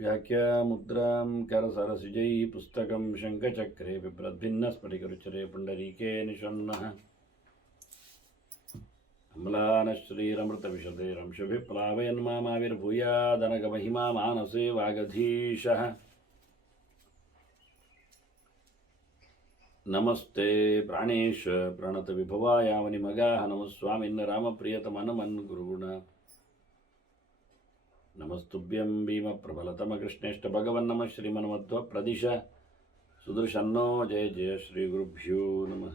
व्याख्यामुद्रां करसरसिजैः पुस्तकं शङ्खचक्रे बिभ्रद्भिन्नस्फटिकरुचिरे पुण्डरीके निषण्णः अम्लानश्रीरमृतविशदैरंशुभिप्लावयन्मामाविर्भूयादनगमहिमा मानसे वागधीशः नमस्ते प्राणेश प्रणतविभवायावनिमगाः नमस्वामिन् रामप्रियतमनमन् गुरुगुण नमस्तुभ्यं भीमप्रबलतमकृष्णेष्ट भगवन्नमः श्रीमन्मध्व प्रदिश सुदर्शन्नो जय जय श्रीगुरुभ्यो नमः।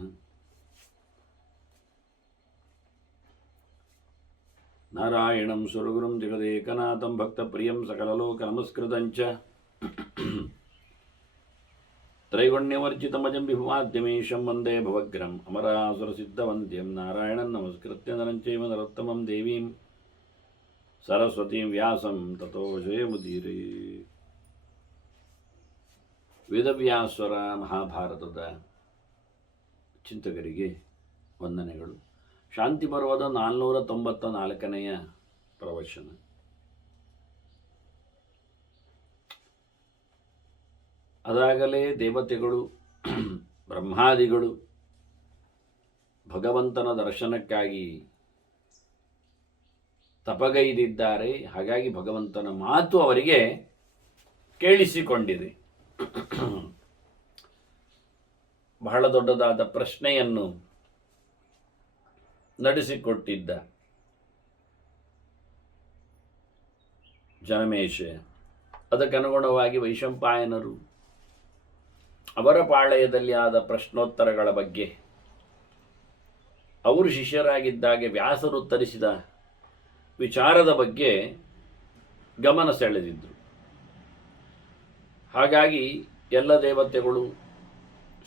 नारायणं सुरगुरुं जगदेकनाथं भक्तप्रियं सकललोकनमस्कृतं च त्रैगुण्यवर्जितमजं विभुमाद्यमीशं वन्दे भवग्रम् अमरासुरसिद्धवन्द्यं नारायणं नमस्कृत्य नरं चैव नरोत्तमं देवीं सरस्वतीं व्यासं ततो ಜಯಮುದೀರೇ. ವೇದವ್ಯಾಸರ ಮಹಾಭಾರತದ ಚಿಂತಕರಿಗೆ ವಂದನೆಗಳು. ಶಾಂತಿ ಪರ್ವದ 494ನೆಯ ಪ್ರವಚನ. ಅದಾಗಲೇ ದೇವತೆಗಳು ಬ್ರಹ್ಮಾದಿಗಳು ಭಗವಂತನ ದರ್ಶನಕ್ಕಾಗಿ ತಪಗೈದಿದ್ದಾರೆ. ಹಾಗಾಗಿ ಭಗವಂತನ ಮಾತು ಅವರಿಗೆ ಕೇಳಿಸಿಕೊಂಡಿದೆ. ಬಹಳ ದೊಡ್ಡದಾದ ಪ್ರಶ್ನೆಯನ್ನು ನಡೆಸಿಕೊಟ್ಟಿದ್ದ ಜನಮೇಶ. ಅದಕ್ಕನುಗುಣವಾಗಿ ವೈಶಂಪಾಯನರು ಅವರ ಪಾಳಯದಲ್ಲಿ ಆದ ಪ್ರಶ್ನೋತ್ತರಗಳ ಬಗ್ಗೆ ಅವರು ಶಿಷ್ಯರಾಗಿದ್ದಾಗೆ ವ್ಯಾಸರು ಉತ್ತರಿಸಿದ ವಿಚಾರದ ಬಗ್ಗೆ ಗಮನ ಸೆಳೆದಿದ್ದರು. ಹಾಗಾಗಿ ಎಲ್ಲ ದೇವತೆಗಳು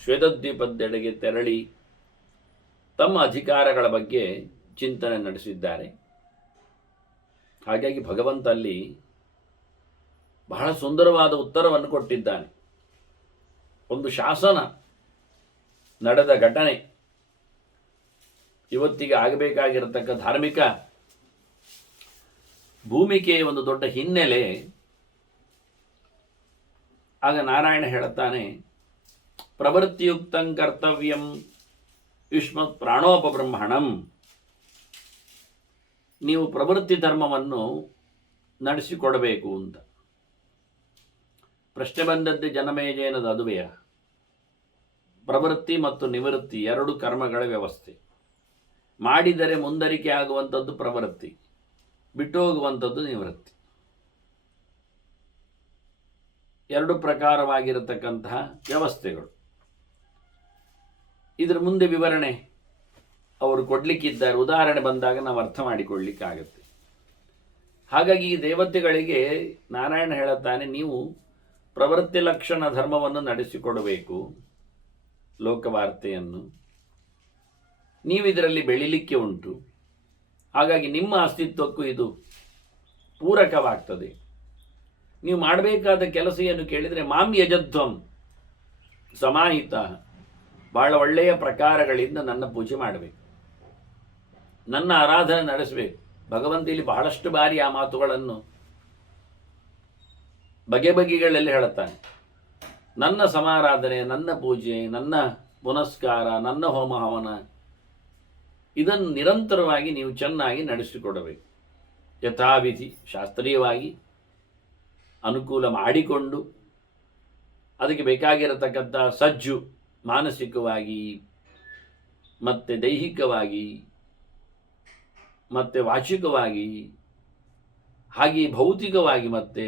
ಶ್ವೇತದ್ವೀಪದೆಡೆಗೆ ತೆರಳಿ ತಮ್ಮ ಅಧಿಕಾರಗಳ ಬಗ್ಗೆ ಚಿಂತನೆ ನಡೆಸಿದ್ದಾರೆ. ಹಾಗಾಗಿ ಭಗವಂತ ಅಲ್ಲಿ ಬಹಳ ಸುಂದರವಾದ ಉತ್ತರವನ್ನು ಕೊಟ್ಟಿದ್ದಾನೆ. ಒಂದು ಶಾಸನ ನಡೆದ ಘಟನೆ, ಇವತ್ತಿಗೆ ಆಗಬೇಕಾಗಿರತಕ್ಕ ಧಾರ್ಮಿಕ ಭೂಮಿಕೆ ಒಂದು ದೊಡ್ಡ ಹಿನ್ನೆಲೆ. ಆಗ ನಾರಾಯಣ ಹೇಳುತ್ತಾನೆ, ಪ್ರವೃತ್ತಿಯುಕ್ತಂ ಕರ್ತವ್ಯಂ ಯುಷ್ಮತ್ ಪ್ರಾಣೋಪಬ್ರಹ್ಮಣಂ. ನೀವು ಪ್ರವೃತ್ತಿ ಧರ್ಮವನ್ನು ನಡೆಸಿಕೊಡಬೇಕು ಅಂತ. ಪ್ರಶ್ನೆ ಬಂದದ್ದು ಜನಮೇಜಯನದ ಅದುವೆಯ. ಪ್ರವೃತ್ತಿ ಮತ್ತು ನಿವೃತ್ತಿ ಎರಡು ಕರ್ಮಗಳ ವ್ಯವಸ್ಥೆ. ಮಾಡಿದರೆ ಮುಂದರಿಕೆ ಆಗುವಂಥದ್ದು ಪ್ರವೃತ್ತಿ, ಬಿಟ್ಟು ಹೋಗುವಂಥದ್ದು ನಿವೃತ್ತಿ. ಎರಡು ಪ್ರಕಾರವಾಗಿರತಕ್ಕಂತಹ ವ್ಯವಸ್ಥೆಗಳು. ಇದರ ಮುಂದೆ ವಿವರಣೆ ಅವರು ಕೊಡಲಿಕ್ಕಿದ್ದಾರೆ. ಉದಾಹರಣೆ ಬಂದಾಗ ನಾವು ಅರ್ಥ ಮಾಡಿಕೊಳ್ಳಿಕ್ಕಾಗತ್ತೆ. ಹಾಗಾಗಿ ಈ ದೇವತೆಗಳಿಗೆ ನಾರಾಯಣ ಹೇಳುತ್ತಾನೆ, ನೀವು ಪ್ರವೃತ್ತಿ ಲಕ್ಷಣ ಧರ್ಮವನ್ನು ನಡೆಸಿಕೊಡಬೇಕು, ಲೋಕವಾರ್ತೆಯನ್ನು. ನೀವಿದರಲ್ಲಿ ಬೆಳಿಲಿಕ್ಕೆ ಉಂಟು. ಹಾಗಾಗಿ ನಿಮ್ಮ ಅಸ್ತಿತ್ವಕ್ಕೂ ಇದು ಪೂರಕವಾಗ್ತದೆ. ನೀವು ಮಾಡಬೇಕಾದ ಕೆಲಸ ಏನು ಕೇಳಿದರೆ, ಮಾಂ ಯಜಧ್ವಂ ಸಮಾಹಿತ, ಬಹಳ ಒಳ್ಳೆಯ ಪ್ರಕಾರಗಳಿಂದ ನನ್ನ ಪೂಜೆ ಮಾಡಬೇಕು, ನನ್ನ ಆರಾಧನೆ ನಡೆಸಬೇಕು. ಭಗವಂತ ಇಲ್ಲಿ ಬಹಳಷ್ಟು ಬಾರಿ ಆ ಮಾತುಗಳನ್ನು ಬಗೆ ಬಗೆಗಳಲ್ಲಿ ಹೇಳುತ್ತಾನೆ. ನನ್ನ ಸಮಾರಾಧನೆ, ನನ್ನ ಪೂಜೆ, ನನ್ನ ಪುನಸ್ಕಾರ, ನನ್ನ ಹೋಮ ಹವನ, ಇದನ್ನು ನಿರಂತರವಾಗಿ ನೀವು ಚೆನ್ನಾಗಿ ನಡೆಸಿಕೊಡಬೇಕು. ಯಥಾವಿಧಿ ಶಾಸ್ತ್ರೀಯವಾಗಿ ಅನುಕೂಲ ಮಾಡಿಕೊಂಡು ಅದಕ್ಕೆ ಬೇಕಾಗಿರತಕ್ಕಂಥ ಸಜ್ಜು ಮಾನಸಿಕವಾಗಿ ಮತ್ತು ದೈಹಿಕವಾಗಿ ಮತ್ತು ವಾಚಿಕವಾಗಿ, ಹಾಗೆ ಭೌತಿಕವಾಗಿ ಮತ್ತು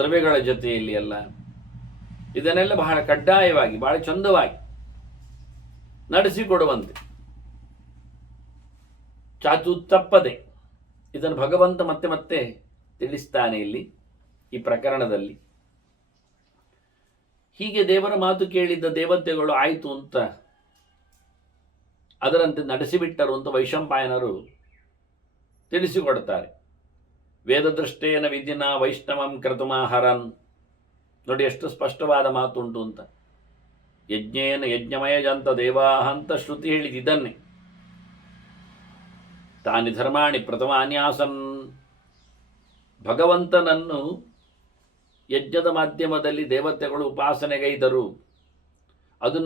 ದ್ರವ್ಯಗಳ ಜೊತೆಯಲ್ಲಿ ಎಲ್ಲ ಇದನ್ನೆಲ್ಲ ಬಹಳ ಕಡ್ಡಾಯವಾಗಿ ಬಹಳ ಚಂದವಾಗಿ ನಡೆಸಿಕೊಡುವಂತೆ, ಚಾಚು ತಪ್ಪದೆ ಇದನ್ನು ಭಗವಂತ ಮತ್ತೆ ಮತ್ತೆ ತಿಳಿಸ್ತಾನೆ ಇಲ್ಲಿ ಈ ಪ್ರಕರಣದಲ್ಲಿ. ಹೀಗೆ ದೇವರ ಮಾತು ಕೇಳಿದ್ದ ದೇವತೆಗಳು ಆಯಿತು ಅಂತ ಅದರಂತೆ ನಡೆಸಿಬಿಟ್ಟರು ಅಂತ ವೈಶಂಪಾಯನರು ತಿಳಿಸಿಕೊಡ್ತಾರೆ. ವೇದದೃಷ್ಟೇನ ವಿಧಿನ ವೈಷ್ಣವಂ ಕ್ರತುಮಾಹರನ್. ನೋಡಿ ಎಷ್ಟು ಸ್ಪಷ್ಟವಾದ ಮಾತುಂಟು ಅಂತ. ಯಜ್ಞೇನ ಯಜ್ಞಮಯ ಜಂತ ದೇವಾಹ ಅಂತ ಶ್ರುತಿ ಹೇಳಿದ್ದನ್ನೇ. ತಾನಿ ಧರ್ಮಾಣಿ ಪ್ರಥಮಾನ್ಯಾಸನ್. ಭಗವಂತನನ್ನು ಯಜ್ಞದ ಮಾಧ್ಯಮದಲ್ಲಿ ದೇವತೆಗಳು ಉಪಾಸನೆಗೈದರು. ಅದು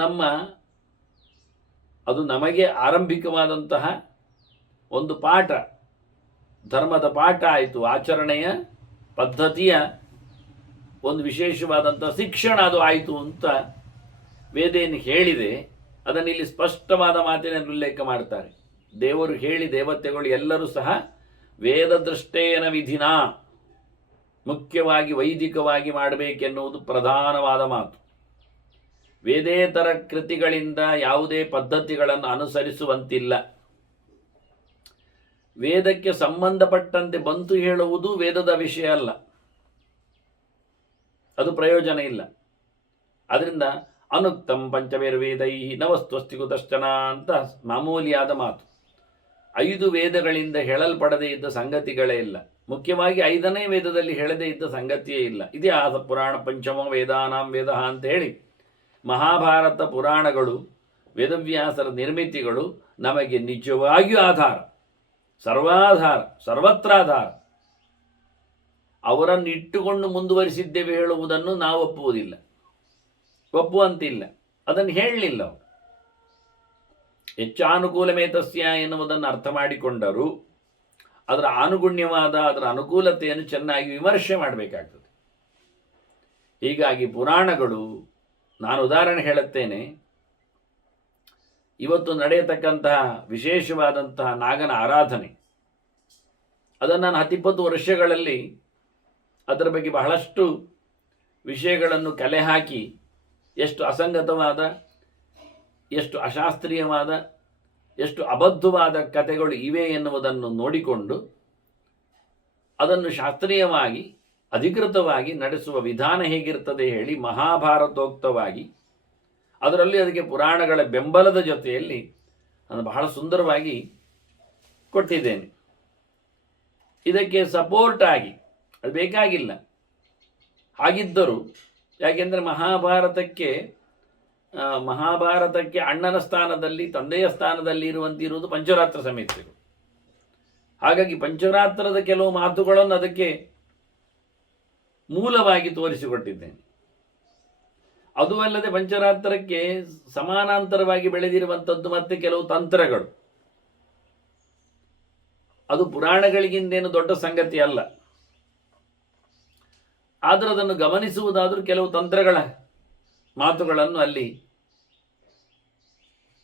ನಮಗೆ ಆರಂಭಿಕವಾದಂತಹ ಒಂದು ಪಾಠ, ಧರ್ಮದ ಪಾಠ ಆಯಿತು, ಆಚರಣೆಯ ಪದ್ಧತಿಯ ಒಂದು ವಿಶೇಷವಾದಂಥ ಶಿಕ್ಷಣ ಅದು ಆಯಿತು ಅಂತ ವೇದೇನು ಹೇಳಿದೆ. ಅದನ್ನು ಇಲ್ಲಿ ಸ್ಪಷ್ಟವಾದ ಮಾತಿನಲ್ಲಿ ಉಲ್ಲೇಖ ಮಾಡ್ತಾರೆ. ದೇವರು ಹೇಳಿ ದೇವತೆಗಳು ಎಲ್ಲರೂ ಸಹ ವೇದದೃಷ್ಟೇನ ವಿಧಿನ, ಮುಖ್ಯವಾಗಿ ವೈದಿಕವಾಗಿ ಮಾಡಬೇಕೆನ್ನುವುದು ಪ್ರಧಾನವಾದ ಮಾತು. ವೇದೇತರ ಕೃತಿಗಳಿಂದ ಯಾವುದೇ ಪದ್ಧತಿಗಳನ್ನು ಅನುಸರಿಸುವಂತಿಲ್ಲ. ವೇದಕ್ಕೆ ಸಂಬಂಧಪಟ್ಟಂತೆ ಬಂತು ಹೇಳುವುದು ವೇದದ ವಿಷಯ ಅಲ್ಲ, ಅದು ಪ್ರಯೋಜನ ಇಲ್ಲ. ಅದರಿಂದ ಅನುಕ್ತಂ ಪಂಚಮೇರ್ವೇದೈ ನವಸ್ತ್ವಸ್ತಿ ಕುತಶ್ಚನ ಅಂತ ಮಾಮೂಲಿಯಾದ ಮಾತು. 5 ವೇದಗಳಿಂದ ಹೇಳಲ್ಪಡದೇ ಇದ್ದ ಸಂಗತಿಗಳೇ ಇಲ್ಲ. ಮುಖ್ಯವಾಗಿ 5ನೇ ವೇದದಲ್ಲಿ ಹೇಳದೇ ಇದ್ದ ಸಂಗತಿಯೇ ಇಲ್ಲ. ಇತಿಹಾಸ ಪುರಾಣ ಪಂಚಮ ವೇದಾನಾಂ ವೇದ ಅಂತ ಹೇಳಿ ಮಹಾಭಾರತ ಪುರಾಣಗಳು, ವೇದವ್ಯಾಸರ ನಿರ್ಮಿತಿಗಳು ನಮಗೆ ನಿಜವಾಗಿಯೂ ಆಧಾರ, ಸರ್ವಾಧಾರ, ಸರ್ವತ್ರಾಧಾರ. ಅವರನ್ನು ಇಟ್ಟುಕೊಂಡು ಮುಂದುವರಿಸಿದ್ದೇವೆ ಹೇಳುವುದನ್ನು ನಾವು ಒಪ್ಪುವಂತಿಲ್ಲ. ಅದನ್ನು ಹೇಳಲಿಲ್ಲ ಅವರು. ಹೆಚ್ಚಾನುಕೂಲಮೇತಸ್ಯ ಎನ್ನುವುದನ್ನು ಅರ್ಥ ಮಾಡಿಕೊಂಡರು. ಅದರ ಆನುಗುಣ್ಯವಾದ ಅದರ ಅನುಕೂಲತೆಯನ್ನು ಚೆನ್ನಾಗಿ ವಿಮರ್ಶೆ ಮಾಡಬೇಕಾಗ್ತದೆ. ಹೀಗಾಗಿ ಪುರಾಣಗಳು, ನಾನು ಉದಾಹರಣೆ ಹೇಳುತ್ತೇನೆ, ಇವತ್ತು ನಡೆಯತಕ್ಕಂತಹ ವಿಶೇಷವಾದಂತಹ ನಾಗನ ಆರಾಧನೆ, ಅದನ್ನು ನಾನು 10-20 ವರ್ಷಗಳಲ್ಲಿ ಅದರ ಬಗ್ಗೆ ಬಹಳಷ್ಟು ವಿಷಯಗಳನ್ನು ಕಲೆ ಹಾಕಿ ಎಷ್ಟು ಅಸಂಗತವಾದ, ಎಷ್ಟು ಅಶಾಸ್ತ್ರೀಯವಾದ, ಎಷ್ಟು ಅಬದ್ಧವಾದ ಕಥೆಗಳು ಇವೆ ಎನ್ನುವುದನ್ನು ನೋಡಿಕೊಂಡು ಅದನ್ನು ಶಾಸ್ತ್ರೀಯವಾಗಿ ಅಧಿಕೃತವಾಗಿ ನಡೆಸುವ ವಿಧಾನ ಹೇಗಿರ್ತದೆ ಹೇಳಿ ಮಹಾಭಾರತೋಕ್ತವಾಗಿ, ಅದರಲ್ಲಿ ಅದಕ್ಕೆ ಪುರಾಣಗಳ ಬೆಂಬಲದ ಜೊತೆಯಲ್ಲಿ ನಾನು ಬಹಳ ಸುಂದರವಾಗಿ ಕೊಟ್ಟಿದ್ದೇನೆ. ಇದಕ್ಕೆ ಸಪೋರ್ಟ್ ಆಗಿ ಅದು ಬೇಕಾಗಿಲ್ಲ. ಹಾಗಿದ್ದರೂ, ಯಾಕೆಂದರೆ ಮಹಾಭಾರತಕ್ಕೆ ಅಣ್ಣನ ಸ್ಥಾನದಲ್ಲಿ, ತಂದೆಯ ಸ್ಥಾನದಲ್ಲಿ ಇರುವಂತಿರುವುದು ಪಂಚರಾತ್ರ ಸಮೇತಗಳು. ಹಾಗಾಗಿ ಪಂಚರಾತ್ರದ ಕೆಲವು ಮಾತುಗಳನ್ನು ಅದಕ್ಕೆ ಮೂಲವಾಗಿ ತೋರಿಸಿಕೊಟ್ಟಿದ್ದೇನೆ. ಅದು ಅಲ್ಲದೆ ಪಂಚರಾತ್ರಕ್ಕೆ ಸಮಾನಾಂತರವಾಗಿ ಬೆಳೆದಿರುವಂಥದ್ದು ಮತ್ತೆ ಕೆಲವು ತಂತ್ರಗಳು. ಅದು ಪುರಾಣಗಳಿಗಿಂದೇನು ದೊಡ್ಡ ಸಂಗತಿ ಅಲ್ಲ. ಆದರೆ ಅದನ್ನು ಗಮನಿಸುವುದಾದರೂ ಕೆಲವು ತಂತ್ರಗಳ ಮಾತುಗಳನ್ನು ಅಲ್ಲಿ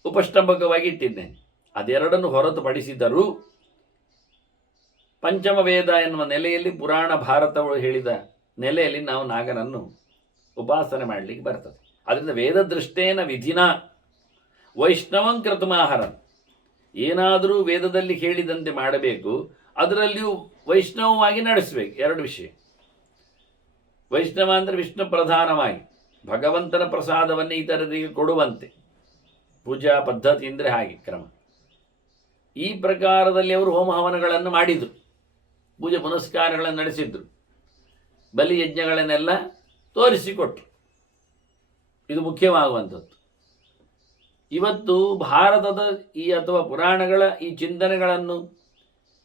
ಉಪಷ್ಟಂಭಕವಾಗಿ ಇಟ್ಟಿದ್ದೇನೆ. ಅದೆರಡನ್ನು ಹೊರತುಪಡಿಸಿದರೂ ಪಂಚಮ ವೇದ ಎನ್ನುವ ನೆಲೆಯಲ್ಲಿ, ಪುರಾಣ ಭಾರತಗಳು ಹೇಳಿದ ನೆಲೆಯಲ್ಲಿ ನಾವು ನಾಗನನ್ನು ಉಪಾಸನೆ ಮಾಡಲಿಕ್ಕೆ ಬರ್ತದೆ. ಅದರಿಂದ ವೇದದೃಷ್ಟೇನ ವಿಧಿನ ವೈಷ್ಣವಂ ಕೃತಮಾಹರನ್, ಏನಾದರೂ ವೇದದಲ್ಲಿ ಹೇಳಿದಂತೆ ಮಾಡಬೇಕು, ಅದರಲ್ಲಿಯೂ ವೈಷ್ಣವವಾಗಿ ನಡೆಸಬೇಕು. 2 ವಿಷಯ. ವೈಷ್ಣವ ಅಂದರೆ ವಿಷ್ಣು ಪ್ರಧಾನವಾಗಿ ಭಗವಂತನ ಪ್ರಸಾದವನ್ನು ಇತರರಿಗೆ ಕೊಡುವಂತೆ ಪೂಜಾ ಪದ್ಧತಿ ಅಂದರೆ ಹಾಗೆ ಕ್ರಮ. ಈ ಪ್ರಕಾರದಲ್ಲಿ ಅವರು ಹೋಮ ಹವನಗಳನ್ನು ಮಾಡಿದರು, ಪೂಜೆ ಪುನಸ್ಕಾರಗಳನ್ನು ನಡೆಸಿದ್ರು, ಬಲಿ ಯಜ್ಞಗಳನ್ನೆಲ್ಲ ತೋರಿಸಿಕೊಟ್ರು. ಇದು ಮುಖ್ಯವಾಗುವಂಥದ್ದು. ಇವತ್ತು ಭಾರತದ ಅಥವಾ ಪುರಾಣಗಳ ಈ ಚಿಂತನೆಗಳನ್ನು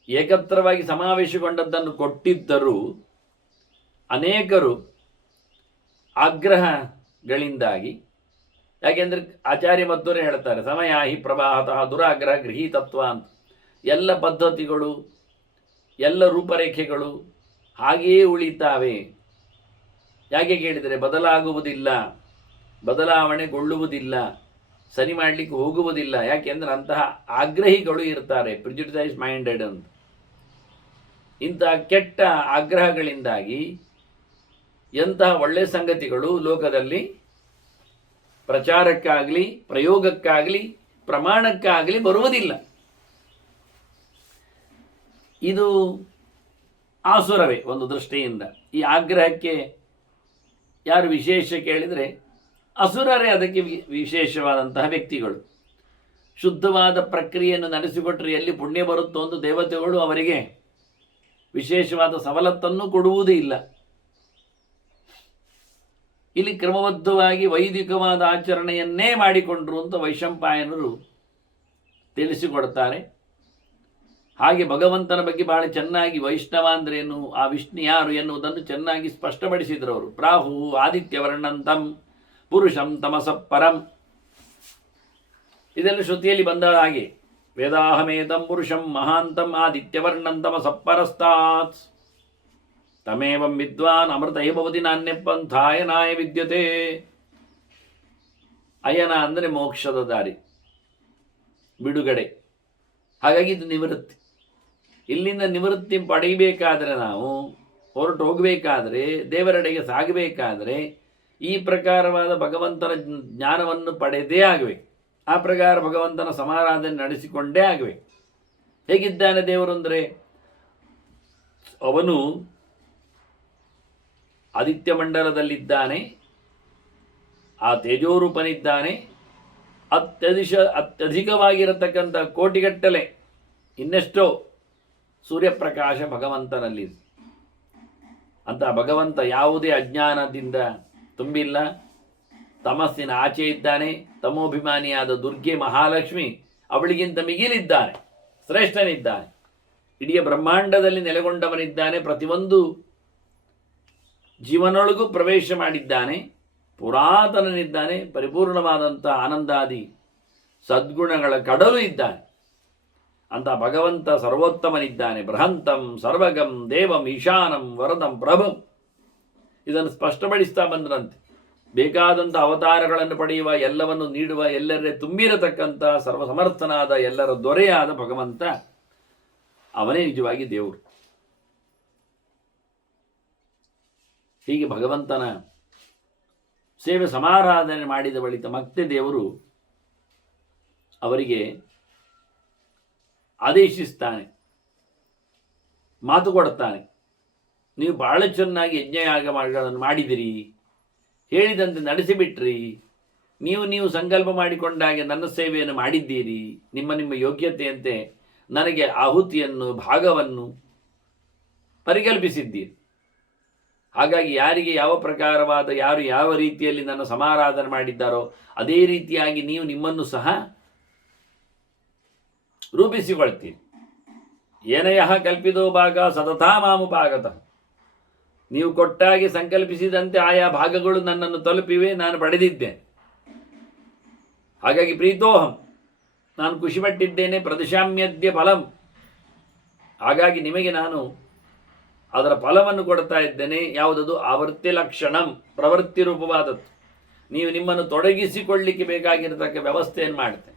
ಏಕತ್ರವಾಗಿ ಸಮಾವೇಶಗೊಂಡದ್ದನ್ನು ಕೊಟ್ಟಿದ್ದರೂ ಅನೇಕರು ಆಗ್ರಹಗಳಿಂದಾಗಿ, ಯಾಕೆಂದರೆ ಆಚಾರ್ಯ ಮಧ್ವರೇ ಹೇಳ್ತಾರೆ, ಸಮಯ ಹಿ ಪ್ರವಾಹತಃ ದುರಾಗ್ರಹ ಗೃಹೀತತ್ವ ಅಂತ. ಎಲ್ಲ ಪದ್ಧತಿಗಳು, ಎಲ್ಲ ರೂಪರೇಖೆಗಳು ಹಾಗೆಯೇ ಉಳಿತಾವೆ. ಯಾಕೆ ಕೇಳಿದರೆ ಬದಲಾಗುವುದಿಲ್ಲ, ಬದಲಾವಣೆಗೊಳ್ಳುವುದಿಲ್ಲ, ಸರಿ ಮಾಡಲಿಕ್ಕೆ ಹೋಗುವುದಿಲ್ಲ. ಯಾಕೆಂದರೆ ಅಂತಹ ಆಗ್ರಹಿಗಳು ಇರ್ತಾರೆ, ಪ್ರಿಜುಡಿಸೈಸ್ ಮೈಂಡೆಡ್ ಅಂತ. ಇಂತಹ ಕೆಟ್ಟ ಆಗ್ರಹಗಳಿಂದಾಗಿ ಎಂತಹ ಒಳ್ಳೆಯ ಸಂಗತಿಗಳು ಲೋಕದಲ್ಲಿ ಪ್ರಚಾರಕ್ಕಾಗಲಿ, ಪ್ರಯೋಗಕ್ಕಾಗಲಿ, ಪ್ರಮಾಣಕ್ಕಾಗಲಿ ಬರುವುದಿಲ್ಲ. ಇದು ಆಸುರವೇ ಒಂದು ದೃಷ್ಟಿಯಿಂದ. ಈ ಆಗ್ರಹಕ್ಕೆ ಯಾರು ವಿಶೇಷ ಕೇಳಿದರೆ ಅಸುರರೇ ಅದಕ್ಕೆ ವಿಶೇಷವಾದಂತಹ ವ್ಯಕ್ತಿಗಳು. ಶುದ್ಧವಾದ ಪ್ರಕ್ರಿಯೆಯನ್ನು ನಡೆಸಿಕೊಟ್ಟರೆ ಎಲ್ಲಿ ಪುಣ್ಯ ಬರುತ್ತೋ ಒಂದು ದೇವತೆಗಳು ಅವರಿಗೆ ವಿಶೇಷವಾದ ಸವಲತ್ತನ್ನು ಕೊಡುವುದೇ ಇಲ್ಲ. ಇಲ್ಲಿ ಕ್ರಮಬದ್ಧವಾಗಿ ವೈದಿಕವಾದ ಆಚರಣೆಯನ್ನೇ ಮಾಡಿಕೊಂಡ್ರು ಅಂತ ವೈಶಂಪಾಯನರು ತಿಳಿಸಿಕೊಡ್ತಾರೆ. ಹಾಗೆ ಭಗವಂತನ ಬಗ್ಗೆ ಬಹಳ ಚೆನ್ನಾಗಿ ವೈಷ್ಣವ ಅಂದ್ರೇನು, ಆ ವಿಷ್ಣು ಯಾರು ಎನ್ನುವುದನ್ನು ಚೆನ್ನಾಗಿ ಸ್ಪಷ್ಟಪಡಿಸಿದ್ರು ಅವರು. ಪ್ರಾಹು ಆದಿತ್ಯವರ್ಣಂತಂ ಪುರುಷಂ ತಮಸಪ್ಪರಂ, ಇದೆಲ್ಲ ಶ್ರುತಿಯಲ್ಲಿ ಬಂದ ಹಾಗೆ. ವೇದಾಹಮೇತಂ ಪುರುಷಂ ಮಹಾಂತಂ ಆದಿತ್ಯವರ್ಣಂ ತಮಸಪ್ಪರಸ್ತಾತ್ ತಮೇವಂ ವಿದ್ವಾನ್ ಅಮೃತ ಭವತಿ ನಾಣ್ಯಪಂಥಾಯನಾಯ ವಿದ್ಯತೆ. ಅಯನ ಅಂದರೆ ಮೋಕ್ಷದ ದಾರಿ, ಬಿಡುಗಡೆ. ಹಾಗಾಗಿ ಇದು ನಿವೃತ್ತಿ. ಇಲ್ಲಿಂದ ನಿವೃತ್ತಿ ಪಡೆಯಬೇಕಾದ್ರೆ, ನಾವು ಹೊರಟು ಹೋಗಬೇಕಾದ್ರೆ, ದೇವರೆಡೆಗೆ ಸಾಗಬೇಕಾದ್ರೆ ಈ ಪ್ರಕಾರವಾದ ಭಗವಂತನ ಜ್ಞಾನವನ್ನು ಪಡೆದೇ ಆಗಬೇಕು. ಆ ಪ್ರಕಾರ ಭಗವಂತನ ಸಮಾರಾಧನೆ ನಡೆಸಿಕೊಂಡೇ ಆಗಬೇಕು. ಹೇಗಿದ್ದಾನೆ ದೇವರು ಅಂದರೆ, ಅವನು ಆದಿತ್ಯ ಮಂಡಲದಲ್ಲಿದ್ದಾನೆ, ಆ ತೇಜೋರೂಪನಿದ್ದಾನೆ. ಅತ್ಯಧಿಕವಾಗಿರತಕ್ಕಂಥ ಕೋಟಿಗಟ್ಟಲೆ ಇನ್ನೆಷ್ಟೋ ಸೂರ್ಯಪ್ರಕಾಶ ಭಗವಂತನಲ್ಲಿ. ಅಂತ ಭಗವಂತ ಯಾವುದೇ ಅಜ್ಞಾನದಿಂದ ತುಂಬಿಲ್ಲ, ತಮಸ್ಸಿನ ಆಚೆ ಇದ್ದಾನೆ. ತಮೋಭಿಮಾನಿಯಾದ ದುರ್ಗೆ ಮಹಾಲಕ್ಷ್ಮಿ ಅವಳಿಗಿಂತ ಮಿಗಿಲಿದ್ದಾನೆ, ಶ್ರೇಷ್ಠನಿದ್ದಾನೆ. ಇಡೀ ಬ್ರಹ್ಮಾಂಡದಲ್ಲಿ ನೆಲೆಗೊಂಡವನಿದ್ದಾನೆ. ಪ್ರತಿಯೊಂದು ಜೀವನೊಳಗೂ ಪ್ರವೇಶ ಮಾಡಿದ್ದಾನೆ. ಪುರಾತನನಿದ್ದಾನೆ. ಪರಿಪೂರ್ಣವಾದಂಥ ಆನಂದಾದಿ ಸದ್ಗುಣಗಳ ಕಡಲು ಇದ್ದಾನೆ. ಅಂತ ಭಗವಂತ ಸರ್ವೋತ್ತಮನಿದ್ದಾನೆ. ಬೃಹಂತಂ ಸರ್ವಗಂ ದೇವಂ ಈಶಾನಂ ವರದಂ ಪ್ರಭಂ. ಇದನ್ನು ಸ್ಪಷ್ಟಪಡಿಸ್ತಾ ಬಂದ್ರಂತೆ. ಬೇಕಾದಂಥ ಅವತಾರಗಳನ್ನು ಪಡೆಯುವ, ಎಲ್ಲವನ್ನು ನೀಡುವ, ಎಲ್ಲರೇ ತುಂಬಿರತಕ್ಕಂಥ ಸರ್ವಸಮರ್ಥನಾದ ಎಲ್ಲರ ದೊರೆಯಾದ ಭಗವಂತ ಅವನೇ ನಿಜವಾಗಿ ದೇವರು. ಹೀಗೆ ಭಗವಂತನ ಸೇವೆ ಸಮಾರಾಧನೆ ಮಾಡಿದ ಬಳಿಕ ಮತ್ತೆ ದೇವರು ಅವರಿಗೆ ಆದೇಶಿಸ್ತಾನೆ, ಮಾತು ಕೊಡ್ತಾನೆ. ನೀವು ಬಹಳ ಚೆನ್ನಾಗಿ ಯಜ್ಞಯಾಗಗಳನ್ನು ಮಾಡಿದಿರಿ, ಹೇಳಿದಂತೆ ನಡೆಸಿಬಿಟ್ರಿ, ನೀವು ಸಂಕಲ್ಪ ಮಾಡಿಕೊಂಡಾಗೆ ನನ್ನ ಸೇವೆಯನ್ನು ಮಾಡಿದ್ದೀರಿ, ನಿಮ್ಮ ಯೋಗ್ಯತೆಯಂತೆ ನನಗೆ ಆಹುತಿಯನ್ನು, ಭಾಗವನ್ನು ಪರಿಕಲ್ಪಿಸಿದ್ದೀರಿ. ಹಾಗಾಗಿ ಯಾರಿಗೆ ಯಾವ ಪ್ರಕಾರವಾದ, ಯಾರು ಯಾವ ರೀತಿಯಲ್ಲಿ ನನ್ನ ಸಮಾರಾಧನೆ ಮಾಡಿದ್ದಾರೋ ಅದೇ ರೀತಿಯಾಗಿ ನೀವು ನಿಮ್ಮನ್ನು ಸಹ ರೂಪಿಸಿಕೊಳ್ತೀರಿ. ಏನಯ ಕಲ್ಪಿತೋ ಭಾಗ ಸತತಾ ಮಾಮುಪಾಗತಃ. ನೀವು ಕೊಟ್ಟಾಗಿ ಸಂಕಲ್ಪಿಸಿದಂತೆ ಆಯಾ ಭಾಗಗಳು ನನ್ನನ್ನು ತಲುಪಿವೆ, ನಾನು ಪಡೆದಿದ್ದೇನೆ. ಹಾಗಾಗಿ ಪ್ರೀತೋಹಂ, ನಾನು ಖುಷಿಪಟ್ಟಿದ್ದೇನೆ. ಪ್ರದಿಶಾಮ್ಯದ್ಯ ಫಲಂ, ಹಾಗಾಗಿ ನಿಮಗೆ ನಾನು ಅದರ ಫಲವನ್ನು ಕೊಡ್ತಾ ಇದ್ದೇನೆ. ಯಾವುದದು? ಆವರ್ತಿ ಲಕ್ಷಣಂ, ಪ್ರವೃತ್ತಿ ರೂಪವಾದದ್ದು. ನೀವು ನಿಮ್ಮನ್ನು ತೊಡಗಿಸಿಕೊಳ್ಳಿಕ್ಕೆ ಬೇಕಾಗಿರತಕ್ಕ ವ್ಯವಸ್ಥೆಯನ್ನು ಮಾಡುತ್ತೇನೆ.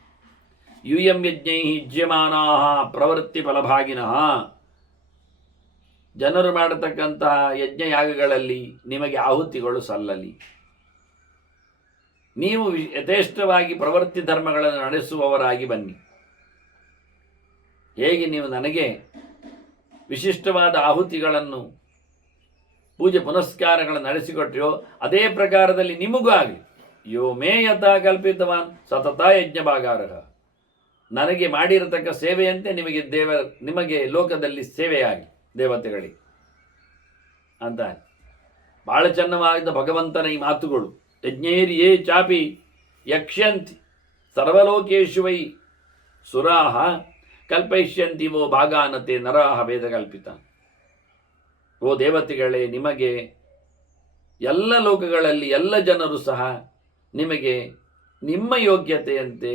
ಯೂಯಂ ಯಜ್ಞೈ ಯುಜ್ಯಮಾನಾ ಪ್ರವೃತ್ತಿ ಫಲಭಾಗಿನಃ. ಜನರು ಮಾಡತಕ್ಕಂತಹ ಯಜ್ಞಯಾಗಗಳಲ್ಲಿ ನಿಮಗೆ ಆಹುತಿಗಳು ಸಲ್ಲಲಿ. ನೀವು ಯಥೇಷ್ಟವಾಗಿ ಪ್ರವೃತ್ತಿ ಧರ್ಮಗಳನ್ನು ನಡೆಸುವವರಾಗಿ ಬನ್ನಿ. ಹೇಗೆ ನೀವು ನನಗೆ ವಿಶಿಷ್ಟವಾದ ಆಹುತಿಗಳನ್ನು, ಪೂಜೆ ಪುನಸ್ಕಾರಗಳನ್ನು ನಡೆಸಿಕೊಟ್ರೆಯೋ ಅದೇ ಪ್ರಕಾರದಲ್ಲಿ ನಿಮಗೂ ಆಗಲಿ. ಯೋ ಮೇ ಯಥಾ ಕಲ್ಪಿತವಾನ್ ಸತತ ಯಜ್ಞ ಭಾಗಾರ್ಹ. ನನಗೆ ಮಾಡಿರತಕ್ಕ ಸೇವೆಯಂತೆ ನಿಮಗೆ ಲೋಕದಲ್ಲಿ ಸೇವೆಯಾಗಿ ದೇವತೆಗಳಿಗೆ ಅಂತ ಬಹಳ ಚೆನ್ನವಾದ ಭಗವಂತನ ಈ ಮಾತುಗಳು. ಯಜ್ಞೇರಿ ಯೇ ಚಾಪಿ ಯಕ್ಷ್ಯಂತಿ ಸರ್ವಲೋಕೇಶು ವೈ ಸುರಾಹ ಕಲ್ಪಯಿಷ್ಯಂತಿ ವೋ ಭಾಗಾನತೆ ನರಾಹ ವೇದ ಕಲ್ಪಿತ. ಓ ದೇವತೆಗಳೇ, ನಿಮಗೆ ಎಲ್ಲ ಲೋಕಗಳಲ್ಲಿ ಎಲ್ಲ ಜನರು ಸಹ ನಿಮಗೆ ನಿಮ್ಮ ಯೋಗ್ಯತೆಯಂತೆ,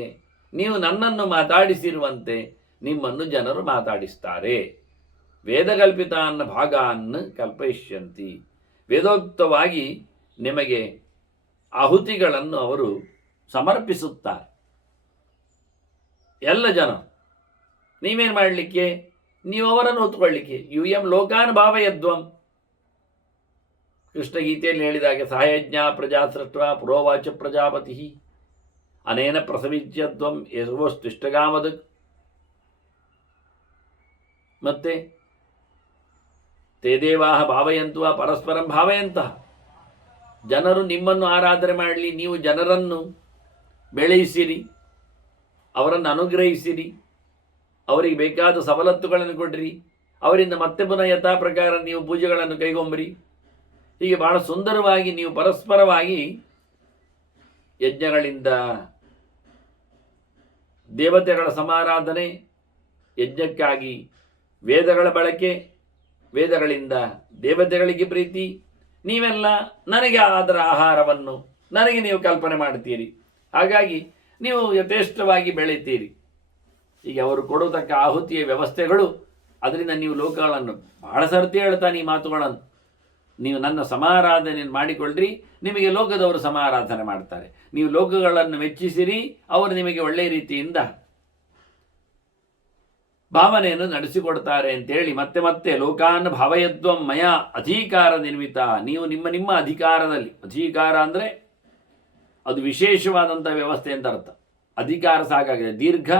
ನೀವು ನನ್ನನ್ನು ಮಾತಾಡಿಸಿರುವಂತೆ ನಿಮ್ಮನ್ನು ಜನರು ಮಾತಾಡಿಸ್ತಾರೆ. ವೇದಕಲ್ಪಿತ ಅನ್ನ ಭಾಗಾನ್ನು ಕಲ್ಪಯಿಷ್ಯಂತಿ. ವೇದೋಕ್ತವಾಗಿ ನಿಮಗೆ ಆಹುತಿಗಳನ್ನು ಅವರು ಸಮರ್ಪಿಸುತ್ತಾರೆ. ಎಲ್ಲ ಜನ ನೀವೇನು ಮಾಡಲಿಕ್ಕೆ? ನೀವು ಅವರನ್ನು ಹೊತ್ತುಕೊಳ್ಳಿಕ್ಕೆ. ಯೂಯಂ ಲೋಕಾನ್ ಭಾವಯದ್ವಂ. ಕೃಷ್ಣ ಗೀತೆಯಲ್ಲಿ ಹೇಳಿದಾಗೆ ಸಹಯಜ್ಞ ಪ್ರಜಾ ಸೃಷ್ಟ ಪುರೋವಾಚ ಪ್ರಜಾಪತಿ ಅನೇನ ಪ್ರಸವಿಜ್ಯದ್ವಂ ಯಶೋಸ್ತಿಷ್ಟಗಾಮದ. ಮತ್ತೆ ತೇ ದೇವಾಹ ಭಾವಯಂತು ಪರಸ್ಪರಂ ಭಾವಯಂತಹ. ಜನರು ನಿಮ್ಮನ್ನು ಆರಾಧನೆ ಮಾಡಲಿ, ನೀವು ಜನರನ್ನು ಬೆಳೆಯಿಸಿರಿ, ಅವರನ್ನು ಅನುಗ್ರಹಿಸಿರಿ, ಅವರಿಗೆ ಬೇಕಾದ ಸವಲತ್ತುಗಳನ್ನು ಕೊಡ್ರಿ, ಅವರಿಂದ ಮತ್ತೆ ಪುನಃ ಯಥಾ ಪ್ರಕಾರ ನೀವು ಪೂಜೆಗಳನ್ನು ಕೈಗೊಂಬರಿ. ಹೀಗೆ ಬಹಳ ಸುಂದರವಾಗಿ ನೀವು ಪರಸ್ಪರವಾಗಿ ಯಜ್ಞಗಳಿಂದ ದೇವತೆಗಳ ಸಮಾರಾಧನೆ, ಯಜ್ಞಕ್ಕಾಗಿ ವೇದಗಳ ಬಳಕೆ, ವೇದಗಳಿಂದ ದೇವತೆಗಳಿಗೆ ಪ್ರೀತಿ. ನೀವೆಲ್ಲ ನನಗೆ ಅದರ ಆಹಾರವನ್ನು ನನಗೆ ನೀವು ಕಲ್ಪನೆ ಮಾಡ್ತೀರಿ, ಹಾಗಾಗಿ ನೀವು ಯಥೇಷ್ಟವಾಗಿ ಬೆಳೀತೀರಿ. ಈಗ ಅವರು ಕೊಡತಕ್ಕ ಆಹುತಿಯ ವ್ಯವಸ್ಥೆಗಳು, ಅದರಿಂದ ನೀವು ಲೋಕಗಳನ್ನು ಬಹಳ ಸರ್ತಿ ಹೇಳ್ತಾನೆ ಈ ಮಾತುಗಳನ್ನು. ನೀವು ನನ್ನ ಸಮಾರಾಧನೆಯನ್ನು ಮಾಡಿಕೊಳ್ಳ್ರಿ, ನಿಮಗೆ ಲೋಕದವರು ಸಮಾರಾಧನೆ ಮಾಡ್ತಾರೆ. ನೀವು ಲೋಕಗಳನ್ನು ಮೆಚ್ಚಿಸಿರಿ, ಅವರು ನಿಮಗೆ ಒಳ್ಳೆಯ ರೀತಿಯಿಂದ ಭಾವನೆಯನ್ನು ನಡೆಸಿಕೊಡ್ತಾರೆ ಅಂತೇಳಿ ಮತ್ತೆ ಮತ್ತೆ ಲೋಕಾನ್ ಭಾವಯದ್ವಂ ಮಯ ಅಧಿಕಾರ ನಿರ್ಮಿತ. ನೀವು ನಿಮ್ಮ ಅಧಿಕಾರದಲ್ಲಿ, ಅಧಿಕಾರ ಅಂದರೆ ಅದು ವಿಶೇಷವಾದಂಥ ವ್ಯವಸ್ಥೆ ಅಂತ ಅರ್ಥ. ಅಧಿಕಾರ ಸಾಕಾಗಿದೆ, ದೀರ್ಘ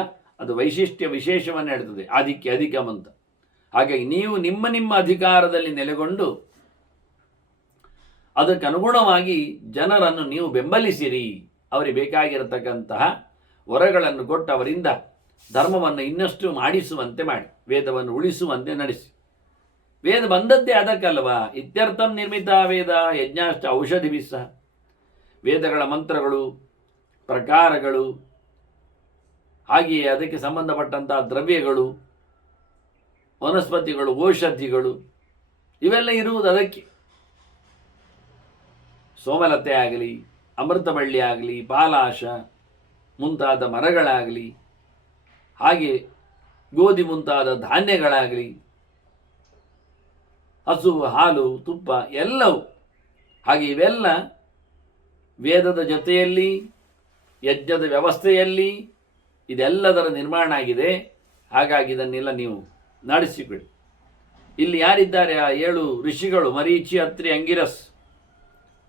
ಅದು ವೈಶಿಷ್ಟ್ಯ ವಿಶೇಷವನ್ನು ಹೇಳ್ತದೆ, ಆಧಿಕ್ಯ ಅಧಿಕಂ ಅಂತ. ಹಾಗಾಗಿ ನೀವು ನಿಮ್ಮ ಅಧಿಕಾರದಲ್ಲಿ ನೆಲೆಗೊಂಡು ಅದಕ್ಕನುಗುಣವಾಗಿ ಜನರನ್ನು ನೀವು ಬೆಂಬಲಿಸಿರಿ. ಅವರಿಗೆ ಬೇಕಾಗಿರತಕ್ಕಂತಹ ವರಗಳನ್ನು ಕೊಟ್ಟು ಅವರಿಂದ ಧರ್ಮವನ್ನು ಇನ್ನಷ್ಟು ಮಾಡಿಸುವಂತೆ ಮಾಡಿ, ವೇದವನ್ನು ಉಳಿಸುವಂತೆ ನಡೆಸಿ. ವೇದ ಬಂದದ್ದೇ ಅದಕ್ಕಲ್ವಾ. ಇತ್ಯರ್ಥಂ ನಿರ್ಮಿತ ವೇದ ಯಜ್ಞಾಶ್ಚ ಔಷಧಿಭಿ ಸಹ. ವೇದಗಳ ಮಂತ್ರಗಳು, ಪ್ರಕಾರಗಳು, ಹಾಗೆಯೇ ಅದಕ್ಕೆ ಸಂಬಂಧಪಟ್ಟಂತಹ ದ್ರವ್ಯಗಳು, ವನಸ್ಪತಿಗಳು, ಔಷಧಿಗಳು ಇವೆಲ್ಲ ಇರುವುದು ಅದಕ್ಕೆ. ಸೋಮಲತೆ ಆಗಲಿ, ಅಮೃತಬಳ್ಳಿ ಆಗಲಿ, ಪಾಲಾಶ ಮುಂತಾದ ಮರಗಳಾಗಲಿ, ಹಾಗೆ ಗೋಧಿ ಮುಂತಾದ ಧಾನ್ಯಗಳಾಗಲಿ, ಹಸು ಹಾಲು ತುಪ್ಪ ಎಲ್ಲವೂ, ಹಾಗೆ ಇವೆಲ್ಲ ವೇದದ ಜೊತೆಯಲ್ಲಿ ಯಜ್ಞದ ವ್ಯವಸ್ಥೆಯಲ್ಲಿ ಇದೆಲ್ಲದರ ನಿರ್ಮಾಣ ಆಗಿದೆ. ಹಾಗಾಗಿ ಇದನ್ನೆಲ್ಲ ನೀವು ನಡೆಸಿಕೊಳ್ಳಿ. ಇಲ್ಲಿ ಯಾರಿದ್ದಾರೆ ಆ 7 ಋಷಿಗಳು? ಮರೀಚಿ, ಅತ್ರಿ, ಅಂಗಿರಸ್,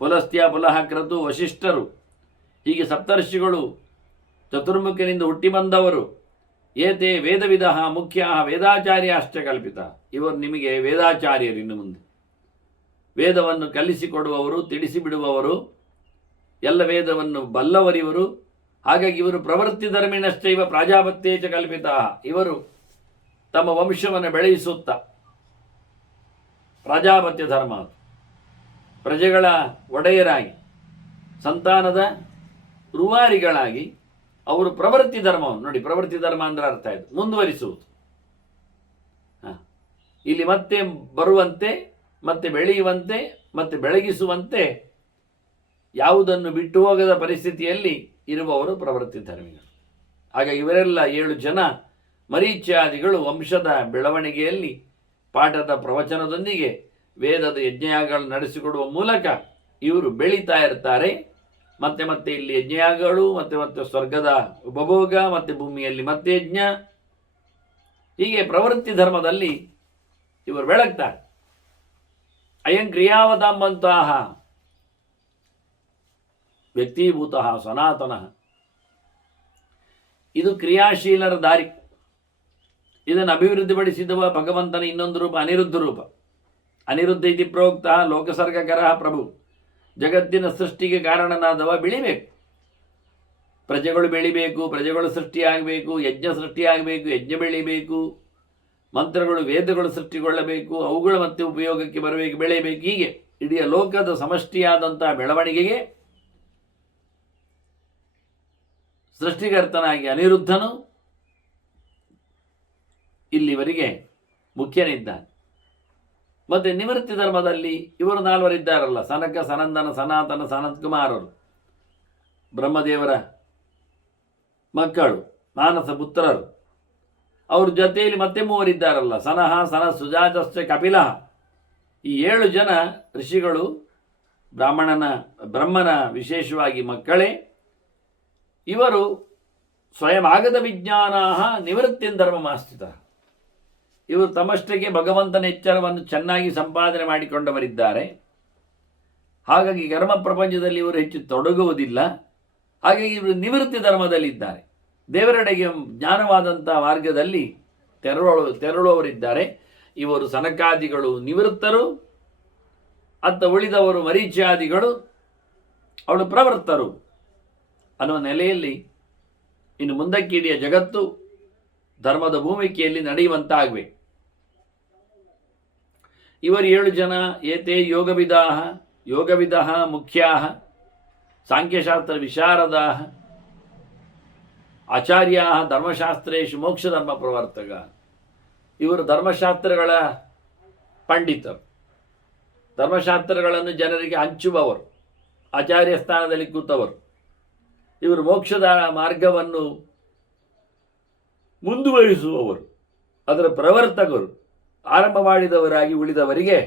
ಪುಲಸ್ತ್ಯ, ಪುಲಹ, ಕ್ರತು, ವಶಿಷ್ಠರು, ಹೀಗೆ ಸಪ್ತರ್ಷಿಗಳು ಚತುರ್ಮುಖನಿಂದ ಹುಟ್ಟಿ ಬಂದವರು. ಏತೆ ವೇದವಿಧ ಮುಖ್ಯ ವೇದಾಚಾರ್ಯಾಶ್ಚ ಕಲ್ಪಿತ. ಇವರು ನಿಮಗೆ ವೇದಾಚಾರ್ಯರು. ಇನ್ನು ಮುಂದೆ ವೇದವನ್ನು ಕಲಿಸಿಕೊಡುವವರು, ತಿಳಿಸಿಬಿಡುವವರು, ಎಲ್ಲ ವೇದವನ್ನು ಬಲ್ಲವರಿವರು. ಹಾಗಾಗಿ ಇವರು ಪ್ರವೃತ್ತಿ ಧರ್ಮಿಣಶ್ಚೈವ ಪ್ರಾಜಾಪತ್ಯೇಚ ಕಲ್ಪಿತ. ಇವರು ತಮ್ಮ ವಂಶವನ್ನು ಬೆಳೆಯಿಸುತ್ತಾ, ಪ್ರಾಜಾಪತ್ಯ ಧರ್ಮ, ಪ್ರಜೆಗಳ ಒಡೆಯರಾಗಿ, ಸಂತಾನದ ರೂವಾರಿಗಳಾಗಿ ಅವರು ಪ್ರವೃತ್ತಿ ಧರ್ಮವನ್ನು ನೋಡಿ. ಪ್ರವೃತ್ತಿ ಧರ್ಮ ಅಂದ್ರೆ ಅರ್ಥ ಆಯಿತು, ಮುಂದುವರಿಸುವುದು. ಇಲ್ಲಿ ಮತ್ತೆ ಬರುವಂತೆ, ಮತ್ತೆ ಬೆಳೆಯುವಂತೆ, ಮತ್ತೆ ಬೆಳಗಿಸುವಂತೆ, ಯಾವುದನ್ನು ಬಿಟ್ಟು ಹೋಗದ ಪರಿಸ್ಥಿತಿಯಲ್ಲಿ ಇರುವವರು ಪ್ರವೃತ್ತಿ ಧರ್ಮಿಗಳು. ಆಗ ಇವರೆಲ್ಲ 7 ಜನ ಮರೀಚ್ಯಾದಿಗಳು ವಂಶದ ಬೆಳವಣಿಗೆಯಲ್ಲಿ ಪಾಠದ ಪ್ರವಚನದೊಂದಿಗೆ ವೇದದ ಯಜ್ಞಯಾಗಗಳನ್ನು ನಡೆಸಿಕೊಡುವ ಮೂಲಕ ಇವರು ಬೆಳೀತಾ ಇರ್ತಾರೆ. ಮತ್ತೆ ಮತ್ತೆ ಇಲ್ಲಿ ಯಜ್ಞಯಾಗಗಳು, ಮತ್ತೆ ಮತ್ತೆ ಸ್ವರ್ಗದ ಉಪಭೋಗ, ಮತ್ತೆ ಭೂಮಿಯಲ್ಲಿ ಮತ್ತೆ ಯಜ್ಞ, ಹೀಗೆ ಪ್ರವೃತ್ತಿ ಧರ್ಮದಲ್ಲಿ ಇವರು ಬೆಳಗ್ತಾರೆ. ಅಯಂ ಕ್ರಿಯಾವತಾಂಬಂತಹ ವ್ಯಕ್ತೀಭೂತ ಸನಾತನ. ಇದು ಕ್ರಿಯಾಶೀಲರ ದಾರಿ. ಇದನ್ನು ಅಭಿವೃದ್ಧಿಪಡಿಸಿದವ ಭಗವಂತನ ಇನ್ನೊಂದು ರೂಪ ಅನಿರುದ್ಧ ರೂಪ. ಅನಿರುದ್ಧ ಇತಿ ಪ್ರೋಕ್ತ ಲೋಕಸರ್ಗಕರ ಪ್ರಭು. ಜಗತ್ತಿನ ಸೃಷ್ಟಿಗೆ ಕಾರಣನಾದವ ಬೆಳಿಬೇಕು, ಪ್ರಜೆಗಳು ಬೆಳಿಬೇಕು, ಪ್ರಜೆಗಳು ಸೃಷ್ಟಿಯಾಗಬೇಕು, ಯಜ್ಞ ಸೃಷ್ಟಿಯಾಗಬೇಕು, ಯಜ್ಞ ಬೆಳಿಬೇಕು, ಮಂತ್ರಗಳು ವೇದಗಳು ಸೃಷ್ಟಿಗೊಳ್ಳಬೇಕು, ಅವುಗಳು ಮತ್ತೆ ಉಪಯೋಗಕ್ಕೆ ಬರಬೇಕು, ಬೆಳೆಯಬೇಕು. ಹೀಗೆ ಇಡೀ ಲೋಕದ ಸಮಷ್ಟಿಯಾದಂತಹ ಬೆಳವಣಿಗೆಗೆ ಸೃಷ್ಟಿಕರ್ತನಾಗಿ ಅನಿರುದ್ಧನು ಇಲ್ಲಿವರೆಗೆ ಮುಖ್ಯನಿದ್ದಾನೆ. ಮತ್ತು ನಿವೃತ್ತಿ ಧರ್ಮದಲ್ಲಿ ಇವರು 4 ಇದ್ದಾರಲ್ಲ, ಸನಕ, ಸನಂದನ, ಸನಾತನ, ಸನತ್ಕುಮಾರರು, ಬ್ರಹ್ಮದೇವರ ಮಕ್ಕಳು, ಮಾನಸ ಪುತ್ರರು. ಅವ್ರ ಜೊತೆಯಲ್ಲಿ ಮತ್ತೆ 3 ಇದ್ದಾರಲ್ಲ, ಸನಹ, ಸನ, ಸುಜಾತಶ್ಚ ಕಪಿಲಃ. ಈ 7 ಜನ ಋಷಿಗಳು ಬ್ರಹ್ಮನ ವಿಶೇಷವಾಗಿ ಮಕ್ಕಳೇ. ಇವರು ಸ್ವಯಂ ಆಗದ ವಿಜ್ಞಾನ ನಿವೃತ್ತಿನ ಧರ್ಮಮಾಸ್ಥಿತ. ಇವರು ತಮ್ಮಷ್ಟಕ್ಕೆ ಭಗವಂತನ ಎಚ್ಚರವನ್ನು ಚೆನ್ನಾಗಿ ಸಂಪಾದನೆ ಮಾಡಿಕೊಂಡವರಿದ್ದಾರೆ. ಹಾಗಾಗಿ ಕರ್ಮ ಪ್ರಪಂಚದಲ್ಲಿ ಇವರು ಹೆಚ್ಚು ತೊಡಗುವುದಿಲ್ಲ. ಹಾಗಾಗಿ ಇವರು ನಿವೃತ್ತಿ ಧರ್ಮದಲ್ಲಿದ್ದಾರೆ. ದೇವರೆಡೆಗೆ ಜ್ಞಾನವಾದಂಥ ಮಾರ್ಗದಲ್ಲಿ ತೆರಳುವವರಿದ್ದಾರೆ. ಇವರು ಸನಕಾದಿಗಳು ನಿವೃತ್ತರು, ಅತ್ತ ಉಳಿದವರು ಮರೀಚ್ಯಾದಿಗಳು ಅವಳು ಪ್ರವೃತ್ತರು ಅನ್ನುವ ನೆಲೆಯಲ್ಲಿ ಇನ್ನು ಮುಂದಕ್ಕೆ ಇಡೀ ಜಗತ್ತು ಧರ್ಮದ ಭೂಮಿಕೆಯಲ್ಲಿ ನಡೆಯುವಂತಾಗಬೇಕು. ಇವರು 7 ಜನ ಏತೆ ಯೋಗವಿದಃ ಮುಖ್ಯಾಃ ಸಾಂಖ್ಯಶಾಸ್ತ್ರ ವಿಶಾರದಾಃ ಆಚಾರ್ಯಾಃ ಧರ್ಮಶಾಸ್ತ್ರೇಷು ಮೋಕ್ಷಧರ್ಮ ಪ್ರವರ್ತಕ. ಇವರು ಧರ್ಮಶಾಸ್ತ್ರಗಳ ಪಂಡಿತರು, ಧರ್ಮಶಾಸ್ತ್ರಗಳನ್ನು ಜನರಿಗೆ ಹಂಚುವವರು, ಆಚಾರ್ಯ ಸ್ಥಾನದಲ್ಲಿ ಕೂತವರು. ಇವರು ಮೋಕ್ಷದ ಮಾರ್ಗವನ್ನು ಮುಂದುವರಿಸುವವರು, ಅದರ ಪ್ರವರ್ತಕರು, ಆರಂಭ ಮಾಡಿದವರಾಗಿ ಉಳಿದವರಿಗೆ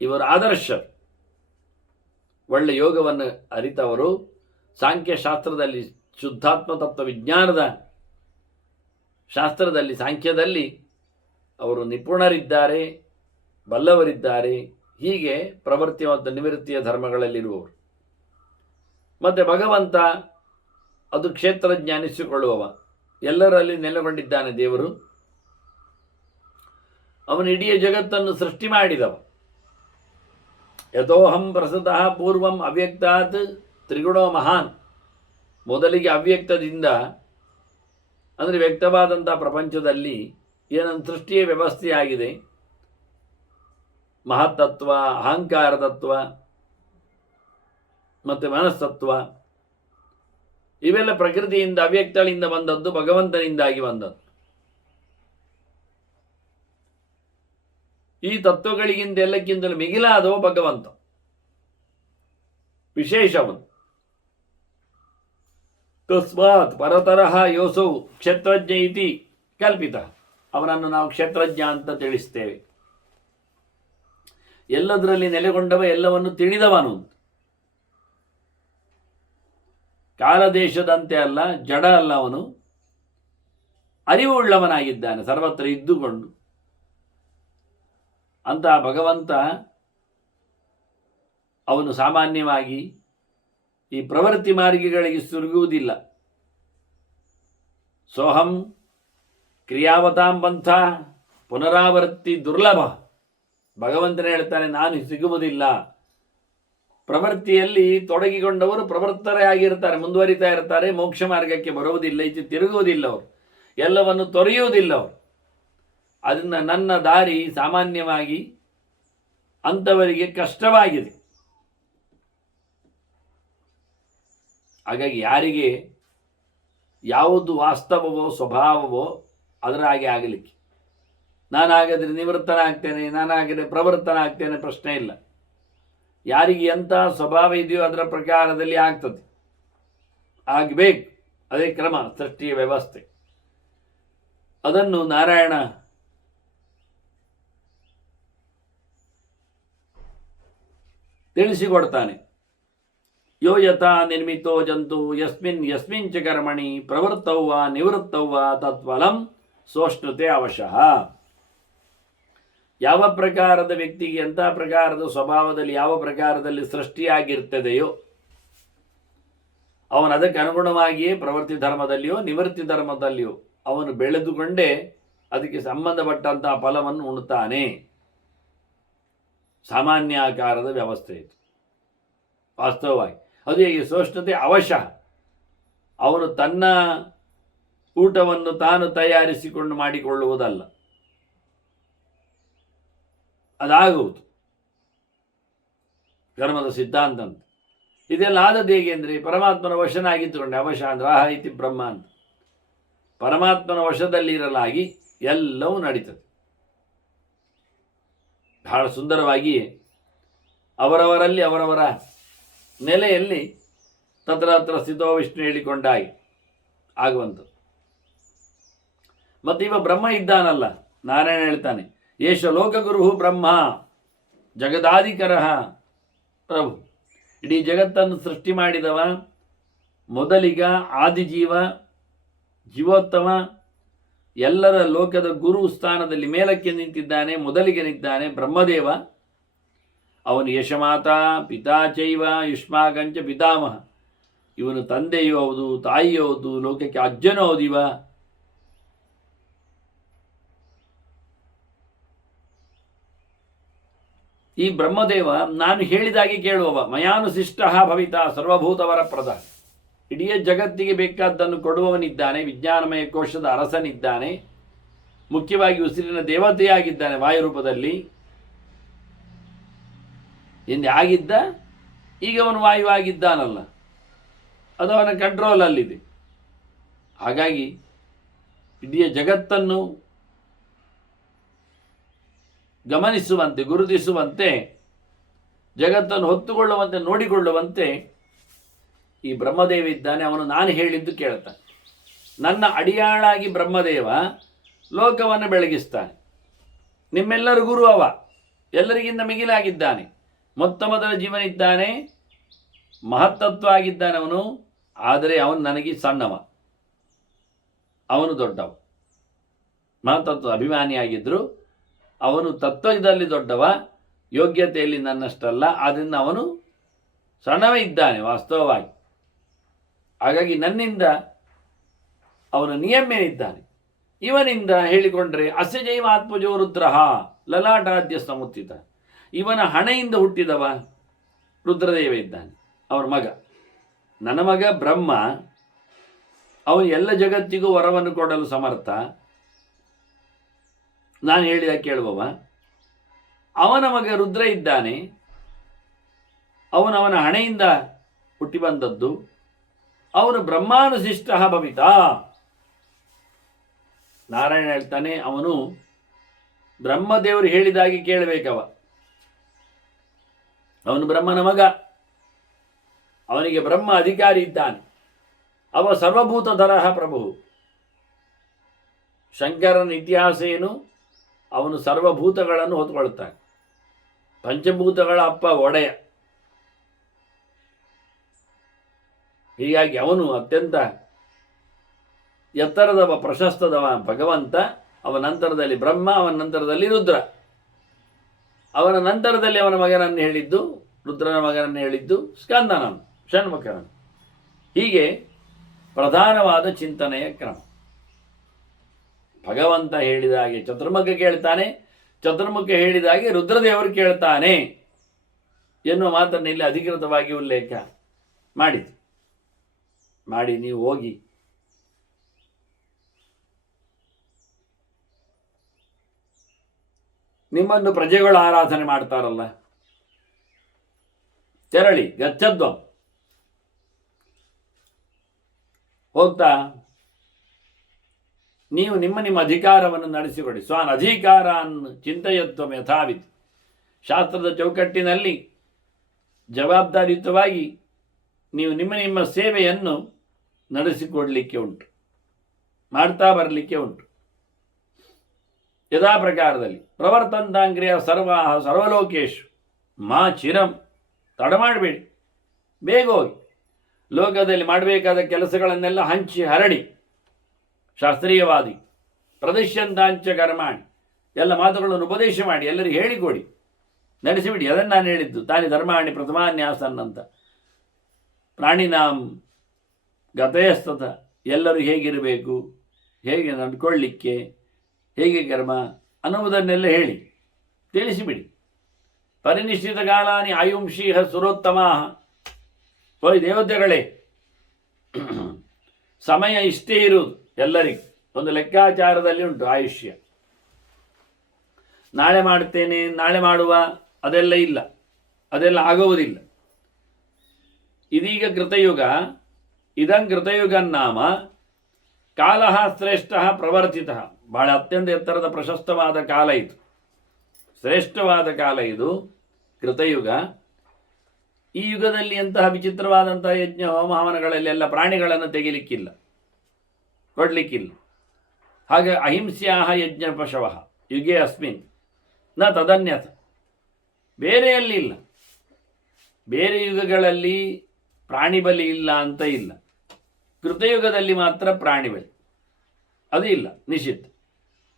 ಇವರು ಆದರ್ಶ. ಒಳ್ಳೆ ಯೋಗವನ್ನು ಅರಿತವರು, ಸಾಂಖ್ಯಶಾಸ್ತ್ರದಲ್ಲಿ, ಶುದ್ಧಾತ್ಮ ತತ್ವ ವಿಜ್ಞಾನದ ಶಾಸ್ತ್ರದಲ್ಲಿ, ಸಾಂಖ್ಯದಲ್ಲಿ ಅವರು ನಿಪುಣರಿದ್ದಾರೆ, ಬಲ್ಲವರಿದ್ದಾರೆ. ಹೀಗೆ ಪ್ರವೃತ್ತಿ ಮತ್ತು ನಿವೃತ್ತಿಯ ಧರ್ಮಗಳಲ್ಲಿರುವವರು. ಮತ್ತು ಭಗವಂತ ಅದು ಕ್ಷೇತ್ರಜ್ಞ ಅನಿಸಿಕೊಳ್ಳುವವ, ಎಲ್ಲರಲ್ಲಿ ನೆಲೆಗೊಂಡಿದ್ದಾನೆ ದೇವರು. ಅವನು ಇಡೀ ಜಗತ್ತನ್ನು ಸೃಷ್ಟಿ ಮಾಡಿದವ. ಯಥೋಹಂ ಪ್ರಸತಃ ಪೂರ್ವಂ ಅವ್ಯಕ್ತಾತ್ ತ್ರಿಗುಣೋ ಮಹಾನ್. ಮೊದಲಿಗೆ ಅವ್ಯಕ್ತದಿಂದ ಅಂದರೆ ವ್ಯಕ್ತವಾದಂಥ ಪ್ರಪಂಚದಲ್ಲಿ ಏನೊಂದು ಸೃಷ್ಟಿಯ ವ್ಯವಸ್ಥೆಯಾಗಿದೆ. ಮಹತ್ತತ್ವ, ಅಹಂಕಾರ ತತ್ವ ಮತ್ತು ಮನಸ್ತತ್ವ ಇವೆಲ್ಲ ಪ್ರಕೃತಿಯಿಂದ, ಅವ್ಯಕ್ತಗಳಿಂದ ಬಂದದ್ದು, ಭಗವಂತನಿಂದಾಗಿ ಬಂದದ್ದು. ಈ ತತ್ವಗಳಿಗಿಂತ ಎಲ್ಲಕ್ಕಿಂತಲೂ ಮಿಗಿಲಾದವ ಭಗವಂತ, ವಿಶೇಷವನು. ತಸ್ಮಾತ್ ಪರತರಹ ಯೋಸೌ ಕ್ಷೇತ್ರಜ್ಞ ಇತಿ ಕಲ್ಪಿತ. ಅವನನ್ನು ನಾವು ಕ್ಷೇತ್ರಜ್ಞ ಅಂತ ತಿಳಿಸ್ತೇವೆ. ಎಲ್ಲದರಲ್ಲಿ ನೆಲೆಗೊಂಡವ, ಎಲ್ಲವನ್ನು ತಿಳಿದವನು. ಕಾಲದೇಶದಂತೆ ಅಲ್ಲ, ಜಡ ಅಲ್ಲ, ಅವನು ಅರಿವು ಉಳ್ಳವನಾಗಿದ್ದಾನೆ, ಸರ್ವತ್ರ ಇದ್ದುಕೊಂಡು. ಅಂತಹ ಭಗವಂತ ಅವನು ಸಾಮಾನ್ಯವಾಗಿ ಈ ಪ್ರವೃತ್ತಿ ಮಾರ್ಗಿಗಳಿಗೆ ಸುರುಗುವುದಿಲ್ಲ. ಸೋಹಂ ಕ್ರಿಯಾವತಾಂ ಪಂಥ ಪುನರಾವರ್ತಿ ದುರ್ಲಭ. ಭಗವಂತನೇ ಹೇಳ್ತಾನೆ, ನಾನು ಸಿಗುವುದಿಲ್ಲ. ಪ್ರವೃತ್ತಿಯಲ್ಲಿ ತೊಡಗಿಕೊಂಡವರು ಪ್ರವರ್ತರೇ ಆಗಿರ್ತಾರೆ, ಮುಂದುವರಿತಾ ಇರ್ತಾರೆ, ಮೋಕ್ಷ ಮಾರ್ಗಕ್ಕೆ ಬರುವುದಿಲ್ಲ, ಈಚೆ ತಿರುಗುವುದಿಲ್ಲ, ಅವರು ಎಲ್ಲವನ್ನು ತೊರೆಯುವುದಿಲ್ಲ. ಅವರು ಅದರಿಂದ ನನ್ನ ದಾರಿ ಸಾಮಾನ್ಯವಾಗಿ ಅಂಥವರಿಗೆ ಕಷ್ಟವಾಗಿದೆ. ಹಾಗಾಗಿ ಯಾರಿಗೆ ಯಾವುದು ವಾಸ್ತವವೋ ಸ್ವಭಾವವೋ ಅದರ ಹಾಗೆ ಆಗಲಿಕ್ಕೆ, ನಾನಾಗದ್ರೆ ನಿವೃತ್ತನಾಗ್ತೇನೆ, ನಾನಾಗದೆ ಪ್ರವರ್ತನಾಗ್ತೇನೆ, ಪ್ರಶ್ನೆ ಇಲ್ಲ. ಯಾರಿಗೆ ಎಂಥ ಸ್ವಭಾವ ಇದೆಯೋ ಅದರ ಪ್ರಕಾರದಲ್ಲಿ ಆಗ್ತದೆ, ಆಗಬೇಕು. ಅದೇ ಕ್ರಮ, ಸೃಷ್ಟಿಯ ವ್ಯವಸ್ಥೆ. ಅದನ್ನು ನಾರಾಯಣ ತಿಳಿಸಿಕೊಡ್ತಾನೆ. ಯೋ ಯಥಾ ನಿರ್ಮಿತೋ ಜಂತು ಯಸ್ಮಿನ್ ಯಸ್ಮಿಂಚ ಕರ್ಮಣಿ ಪ್ರವೃತ್ತವ್ವ ನಿವೃತ್ತವ್ವ ತತ್ಫಲಂ ಸೋಷ್ಣುತೆ ಅವಶಃ. ಯಾವ ಪ್ರಕಾರದ ವ್ಯಕ್ತಿಗೆ ಎಂಥ ಪ್ರಕಾರದ ಸ್ವಭಾವದಲ್ಲಿ ಯಾವ ಪ್ರಕಾರದಲ್ಲಿ ಸೃಷ್ಟಿಯಾಗಿರ್ತದೆಯೋ ಅವನು ಅದಕ್ಕೆ ಅನುಗುಣವಾಗಿಯೇ ಪ್ರವೃತ್ತಿ ಧರ್ಮದಲ್ಲಿಯೋ ನಿವೃತ್ತಿ ಧರ್ಮದಲ್ಲಿಯೋ ಅವನು ಬೆಳೆದುಕೊಂಡೇ ಅದಕ್ಕೆ ಸಂಬಂಧಪಟ್ಟಂತಹ ಫಲವನ್ನು ಉಣ್ತಾನೆ. ಸಾಮಾನ್ಯ ಆಕಾರದ ವ್ಯವಸ್ಥೆ ಇದು ವಾಸ್ತವವಾಗಿ. ಅದು ಹೇಗೆ ಸೋಷ್ಣತೆ ಅವಶ್ಯ. ಅವನು ತನ್ನ ಊಟವನ್ನು ತಾನು ತಯಾರಿಸಿಕೊಂಡು ಮಾಡಿಕೊಳ್ಳುವುದಲ್ಲ, ಅದಾಗುವುದು ಕರ್ಮದ ಸಿದ್ಧಾಂತ ಅಂತ. ಇದೆಲ್ಲ ಆದದ್ದು ಹೇಗೆ ಅಂದರೆ ಪರಮಾತ್ಮನ ವಶನಾಗಿದ್ದುಕೊಂಡೆ. ಅವಶ ಅಂದ್ರೆ ಆಹ ಇತಿ ಬ್ರಹ್ಮ ಅಂತ. ಪರಮಾತ್ಮನ ವಶದಲ್ಲಿರಲಾಗಿ ಎಲ್ಲವೂ ನಡೀತದೆ. ಬಹಳ ಸುಂದರವಾಗಿ ಅವರವರಲ್ಲಿ ಅವರವರ ನೆಲೆಯಲ್ಲಿ ತತ್ರ ಹತ್ರ ಸ್ಥಿತೋ ವಿಷ್ಣು ಹೇಳಿಕೊಂಡಾಗಿ ಆಗುವಂಥದ್ದು. ಮತ್ತು ಇವ ಬ್ರಹ್ಮ ಇದ್ದಾನಲ್ಲ, ನಾರಾಯಣ ಹೇಳ್ತಾನೆ, ಏಷ ಲೋಕಗುರು ಬ್ರಹ್ಮ ಜಗದಾಧಿಕರ ಪ್ರಭು. ಇಡೀ ಜಗತ್ತನ್ನು ಸೃಷ್ಟಿ ಮಾಡಿದವ, ಮೊದಲಿಗ, ಆದಿಜೀವ, ಜೀವೋತ್ತಮ, ಎಲ್ಲರ ಲೋಕದ ಗುರು ಸ್ಥಾನದಲ್ಲಿ ಮೇಲಕ್ಕೆ ನಿಂತಿದ್ದಾನೆ, ಮೊದಲಿಗೆ ನಿಂತಿದ್ದಾನೆ ಬ್ರಹ್ಮದೇವ. ಅವನು ಯಶಮಾತಾ ಪಿತಾ ಚೈವ ಯುಷ್ಮಾಕಂಚ ಪಿತಾಮಹ. ಇವನು ತಂದೆಯೂ ಹೌದು, ತಾಯಿಯೂ ಹೌದು, ಲೋಕಕ್ಕೆ ಅಜ್ಜನೂ ಹೌದಿವ. ಈ ಬ್ರಹ್ಮದೇವ ನಾನು ಹೇಳಿದಾಗೆ ಕೇಳುವವ. ಮಯಾನುಶಿಷ್ಟ ಭವಿತ ಸರ್ವಭೂತವರ ಪ್ರದ. ಇಡೀ ಜಗತ್ತಿಗೆ ಬೇಕಾದ್ದನ್ನು ಕೊಡುವವನಿದ್ದಾನೆ, ವಿಜ್ಞಾನಮಯ ಕೋಶದ ಅರಸನಿದ್ದಾನೆ, ಮುಖ್ಯವಾಗಿ ಉಸಿರಿನ ದೇವತೆಯಾಗಿದ್ದಾನೆ ವಾಯುರೂಪದಲ್ಲಿ. ಹಿಂದೆ ಆಗಿದ್ದ, ಈಗ ಅವನು ವಾಯುವಾಗಿದ್ದಾನಲ್ಲ, ಅದು ಅವನ ಕಂಟ್ರೋಲಲ್ಲಿದೆ. ಹಾಗಾಗಿ ಇಡೀ ಜಗತ್ತನ್ನು ಗಮನಿಸುವಂತೆ, ಗುರುತಿಸುವಂತೆ, ಜಗತ್ತನ್ನು ಹೊತ್ತುಕೊಳ್ಳುವಂತೆ, ನೋಡಿಕೊಳ್ಳುವಂತೆ ಈ ಬ್ರಹ್ಮದೇವ ಇದ್ದಾನೆ. ಅವನು ನಾನು ಹೇಳಿದ್ದು ಕೇಳ್ತಾನೆ. ನನ್ನ ಅಡಿಯಾಳಾಗಿ ಬ್ರಹ್ಮದೇವ ಲೋಕವನ್ನು ಬೆಳಗಿಸ್ತಾನೆ. ನಿಮ್ಮೆಲ್ಲರ ಗುರು ಅವ, ಎಲ್ಲರಿಗಿಂತ ಮಿಗಿಲಾಗಿದ್ದಾನೆ. ಮೊತ್ತ ಮೊದಲ ಜೀವನಿದ್ದಾನೆ, ಮಹತ್ತತ್ವ ಆಗಿದ್ದಾನೆ ಅವನು. ಆದರೆ ಅವನು ನನಗೆ ಸಣ್ಣವ, ಅವನು ದೊಡ್ಡವ. ಮಹತ್ತತ್ವ ಅಭಿಮಾನಿಯಾಗಿದ್ದರು, ಅವನು ತತ್ವದಲ್ಲಿ ದೊಡ್ಡವ, ಯೋಗ್ಯತೆಯಲ್ಲಿ ನನ್ನಷ್ಟಲ್ಲ. ಆದ್ದರಿಂದ ಅವನು ಸಣ್ಣವೇ ಇದ್ದಾನೆ ವಾಸ್ತವವಾಗಿ. ಹಾಗಾಗಿ ನನ್ನಿಂದ ಅವನ ನಿಯಮೇನಿದ್ದಾನೆ. ಇವನಿಂದ ಹೇಳಿಕೊಂಡ್ರೆ ಅಸ್ಯಜೈವ ಆತ್ಮಜೋ ರುದ್ರಃ ಲಲಾಟಾದ್ಯ ಸಮುತ್ತಿತ. ಇವನ ಹಣೆಯಿಂದ ಹುಟ್ಟಿದವ ರುದ್ರದೇವ ಇದ್ದಾನೆ, ಅವನ ಮಗ. ನನ್ನ ಮಗ ಬ್ರಹ್ಮ, ಅವನು ಎಲ್ಲ ಜಗತ್ತಿಗೂ ವರವನ್ನು ಕೊಡಲು ಸಮರ್ಥ. ನಾನು ಹೇಳಿದ ಕೇಳುವವ. ಅವನ ಮಗ ರುದ್ರ ಇದ್ದಾನೆ, ಅವನ ಹಣೆಯಿಂದ ಹುಟ್ಟಿ ಬಂದದ್ದು. ಅವನು ಬ್ರಹ್ಮಾನುಶಿಷ್ಟ ಭವಿತ. ನಾರಾಯಣ ಹೇಳ್ತಾನೆ, ಅವನು ಬ್ರಹ್ಮದೇವರು ಹೇಳಿದಾಗೆ ಕೇಳಬೇಕವ. ಅವನು ಬ್ರಹ್ಮನ ಮಗ, ಅವನಿಗೆ ಬ್ರಹ್ಮ ಅಧಿಕಾರಿ ಇದ್ದಾನೆ. ಅವ ಸರ್ವಭೂತಧರ ಪ್ರಭು. ಶಂಕರನ ಇತಿಹಾಸ ಏನು? ಅವನು ಸರ್ವಭೂತಗಳನ್ನು ಹೊತ್ತುಕೊಳ್ಳುತ್ತಾನೆ. ಪಂಚಭೂತಗಳ ಅಪ್ಪ ಒಡೆಯ. ಹೀಗಾಗಿ ಅವನು ಅತ್ಯಂತ ಎತ್ತರದವ, ಪ್ರಶಸ್ತದವ ಭಗವಂತ. ಅವನ ನಂತರದಲ್ಲಿ ಬ್ರಹ್ಮ, ಅವನ ನಂತರದಲ್ಲಿ ರುದ್ರ, ಅವನ ನಂತರದಲ್ಲಿ ಅವನ ಮಗನನ್ನು ಹೇಳಿದ್ದು, ರುದ್ರನ ಮಗನನ್ನು ಹೇಳಿದ್ದು ಸ್ಕಂದನನು, ಷಣ್ಮುಖನನ್ನು. ಹೀಗೆ ಪ್ರಧಾನವಾದ ಚಿಂತನೆಯ ಕ್ರಮ. ಭಗವಂತ ಹೇಳಿದ ಹಾಗೆ ಚತುರ್ಮುಖ ಕೇಳ್ತಾನೆ, ಚತುರ್ಮುಖ ಹೇಳಿದ ಹಾಗೆ ರುದ್ರದೇವರು ಕೇಳ್ತಾನೆ ಎನ್ನುವ ಮಾತನ್ನು ಇಲ್ಲಿ ಅಧಿಕೃತವಾಗಿ ಉಲ್ಲೇಖ ಮಾಡಿ ನೀವು ಹೋಗಿ ನಿಮ್ಮನ್ನು ಪ್ರಜೆಗಳು ಆರಾಧನೆ ಮಾಡ್ತಾರಲ್ಲ, ತೆರಳಿ ಗಚ್ಚದ್ವಂ ಹೋಗ್ತಾ ನೀವು ನಿಮ್ಮ ಅಧಿಕಾರವನ್ನು ನಡೆಸಿಕೊಡಿ. ಸ್ವಾನ್ ಅಧಿಕಾರಾನ್ ಚಿಂತಯತ್ವಂ ಯಥಾವಿಧಿ. ಶಾಸ್ತ್ರದ ಚೌಕಟ್ಟಿನಲ್ಲಿ ಜವಾಬ್ದಾರಿಯುತವಾಗಿ ನೀವು ನಿಮ್ಮ ಸೇವೆಯನ್ನು ನಡೆಸಿಕೊಡಲಿಕ್ಕೆ ಉಂಟು, ಮಾಡ್ತಾ ಬರಲಿಕ್ಕೆ ಉಂಟು. ಯಥಾ ಪ್ರಕಾರದಲ್ಲಿ ಪ್ರವರ್ತಂತಾಂಗ್ರಿಯ ಸರ್ವಲೋಕೇಶು ಮಾ ಚಿರಂ. ತಡ ಮಾಡಬೇಡಿ, ಬೇಗ ಹೋಗಿ ಲೋಕದಲ್ಲಿ ಮಾಡಬೇಕಾದ ಕೆಲಸಗಳನ್ನೆಲ್ಲ ಹಂಚಿ ಹರಡಿ. ಶಾಸ್ತ್ರೀಯವಾದಿ ಪ್ರದರ್ಶಂತಾಂಚ ಕರ್ಮಾಣಿ, ಎಲ್ಲ ಮಾತುಗಳನ್ನು ಉಪದೇಶ ಮಾಡಿ, ಎಲ್ಲರಿಗೂ ಹೇಳಿಕೊಡಿ, ನಡೆಸಿಬಿಡಿ. ಅದನ್ನು ನಾನು ಹೇಳಿದ್ದು, ತಾನಿ ಧರ್ಮಾಣಿ ಪ್ರಥಮಾನ್ಯಾಸನ್ ಅಂತ. ಪ್ರಾಣಿನಾಂ ಗತಯಸ್ತತ, ಎಲ್ಲರೂ ಹೇಗಿರಬೇಕು, ಹೇಗೆ ನಡ್ಕೊಳ್ಳಿಕ್ಕೆ, ಹೇಗೆ ಕರ್ಮ ಅನ್ನುವುದನ್ನೆಲ್ಲ ಹೇಳಿ ತಿಳಿಸಿಬಿಡಿ. ಪರಿನಿಶ್ಚಿತ ಕಾಲಾನಿ ಆಯುಂಷೀಹ ಸುರೋತ್ತಮ. ಹೋಯ್ ದೇವತೆಗಳೇ, ಸಮಯ ಇಷ್ಟೇ ಇರುವುದು ಎಲ್ಲರಿಗೂ. ಒಂದು ಲೆಕ್ಕಾಚಾರದಲ್ಲಿ ಉಂಟು ಆಯುಷ್ಯ. ನಾಳೆ ಮಾಡ್ತೇನೆ, ನಾಳೆ ಮಾಡುವ ಅದೆಲ್ಲ ಇಲ್ಲ, ಅದೆಲ್ಲ ಆಗುವುದಿಲ್ಲ. ಇದೀಗ ಕೃತಯುಗ, ಇದಂ ಕೃತಯುಗನ್ನಾಮ ಕಾಲ ಶ್ರೇಷ್ಠ ಪ್ರವರ್ತಿತ. ಬಹಳ ಅತ್ಯಂತ ಎತ್ತರದ ಪ್ರಶಸ್ತವಾದ ಕಾಲ ಇದು, ಶ್ರೇಷ್ಠವಾದ ಕಾಲ ಇದು ಕೃತಯುಗ. ಈ ಯುಗದಲ್ಲಿ ಎಂತಹ ವಿಚಿತ್ರವಾದಂತಹ ಯಜ್ಞ ಹೋಮ ಹವನಗಳಲ್ಲಿ ಎಲ್ಲ ಪ್ರಾಣಿಗಳನ್ನು ತೆಗಿಲಿಕ್ಕಿಲ್ಲ, ಕೊಡಲಿಕ್ಕಿಲ್ಲ. ಹಾಗೆ ಅಹಿಂಸ್ಯಾಹ ಯಜ್ಞ ಪಶವ ಯುಗೆ ಅಸ್ಮಿನ್ ನ ತದನ್ಯಥ. ಬೇರೆಯಲ್ಲಿಲ್ಲ, ಬೇರೆ ಯುಗಗಳಲ್ಲಿ ಪ್ರಾಣಿ ಬಲಿ ಇಲ್ಲ ಅಂತ ಇಲ್ಲ, ಕೃತಯುಗದಲ್ಲಿ ಮಾತ್ರ ಪ್ರಾಣಿ ಬಲಿ ಅದು ಇಲ್ಲ, ನಿಷಿದ್ಧ.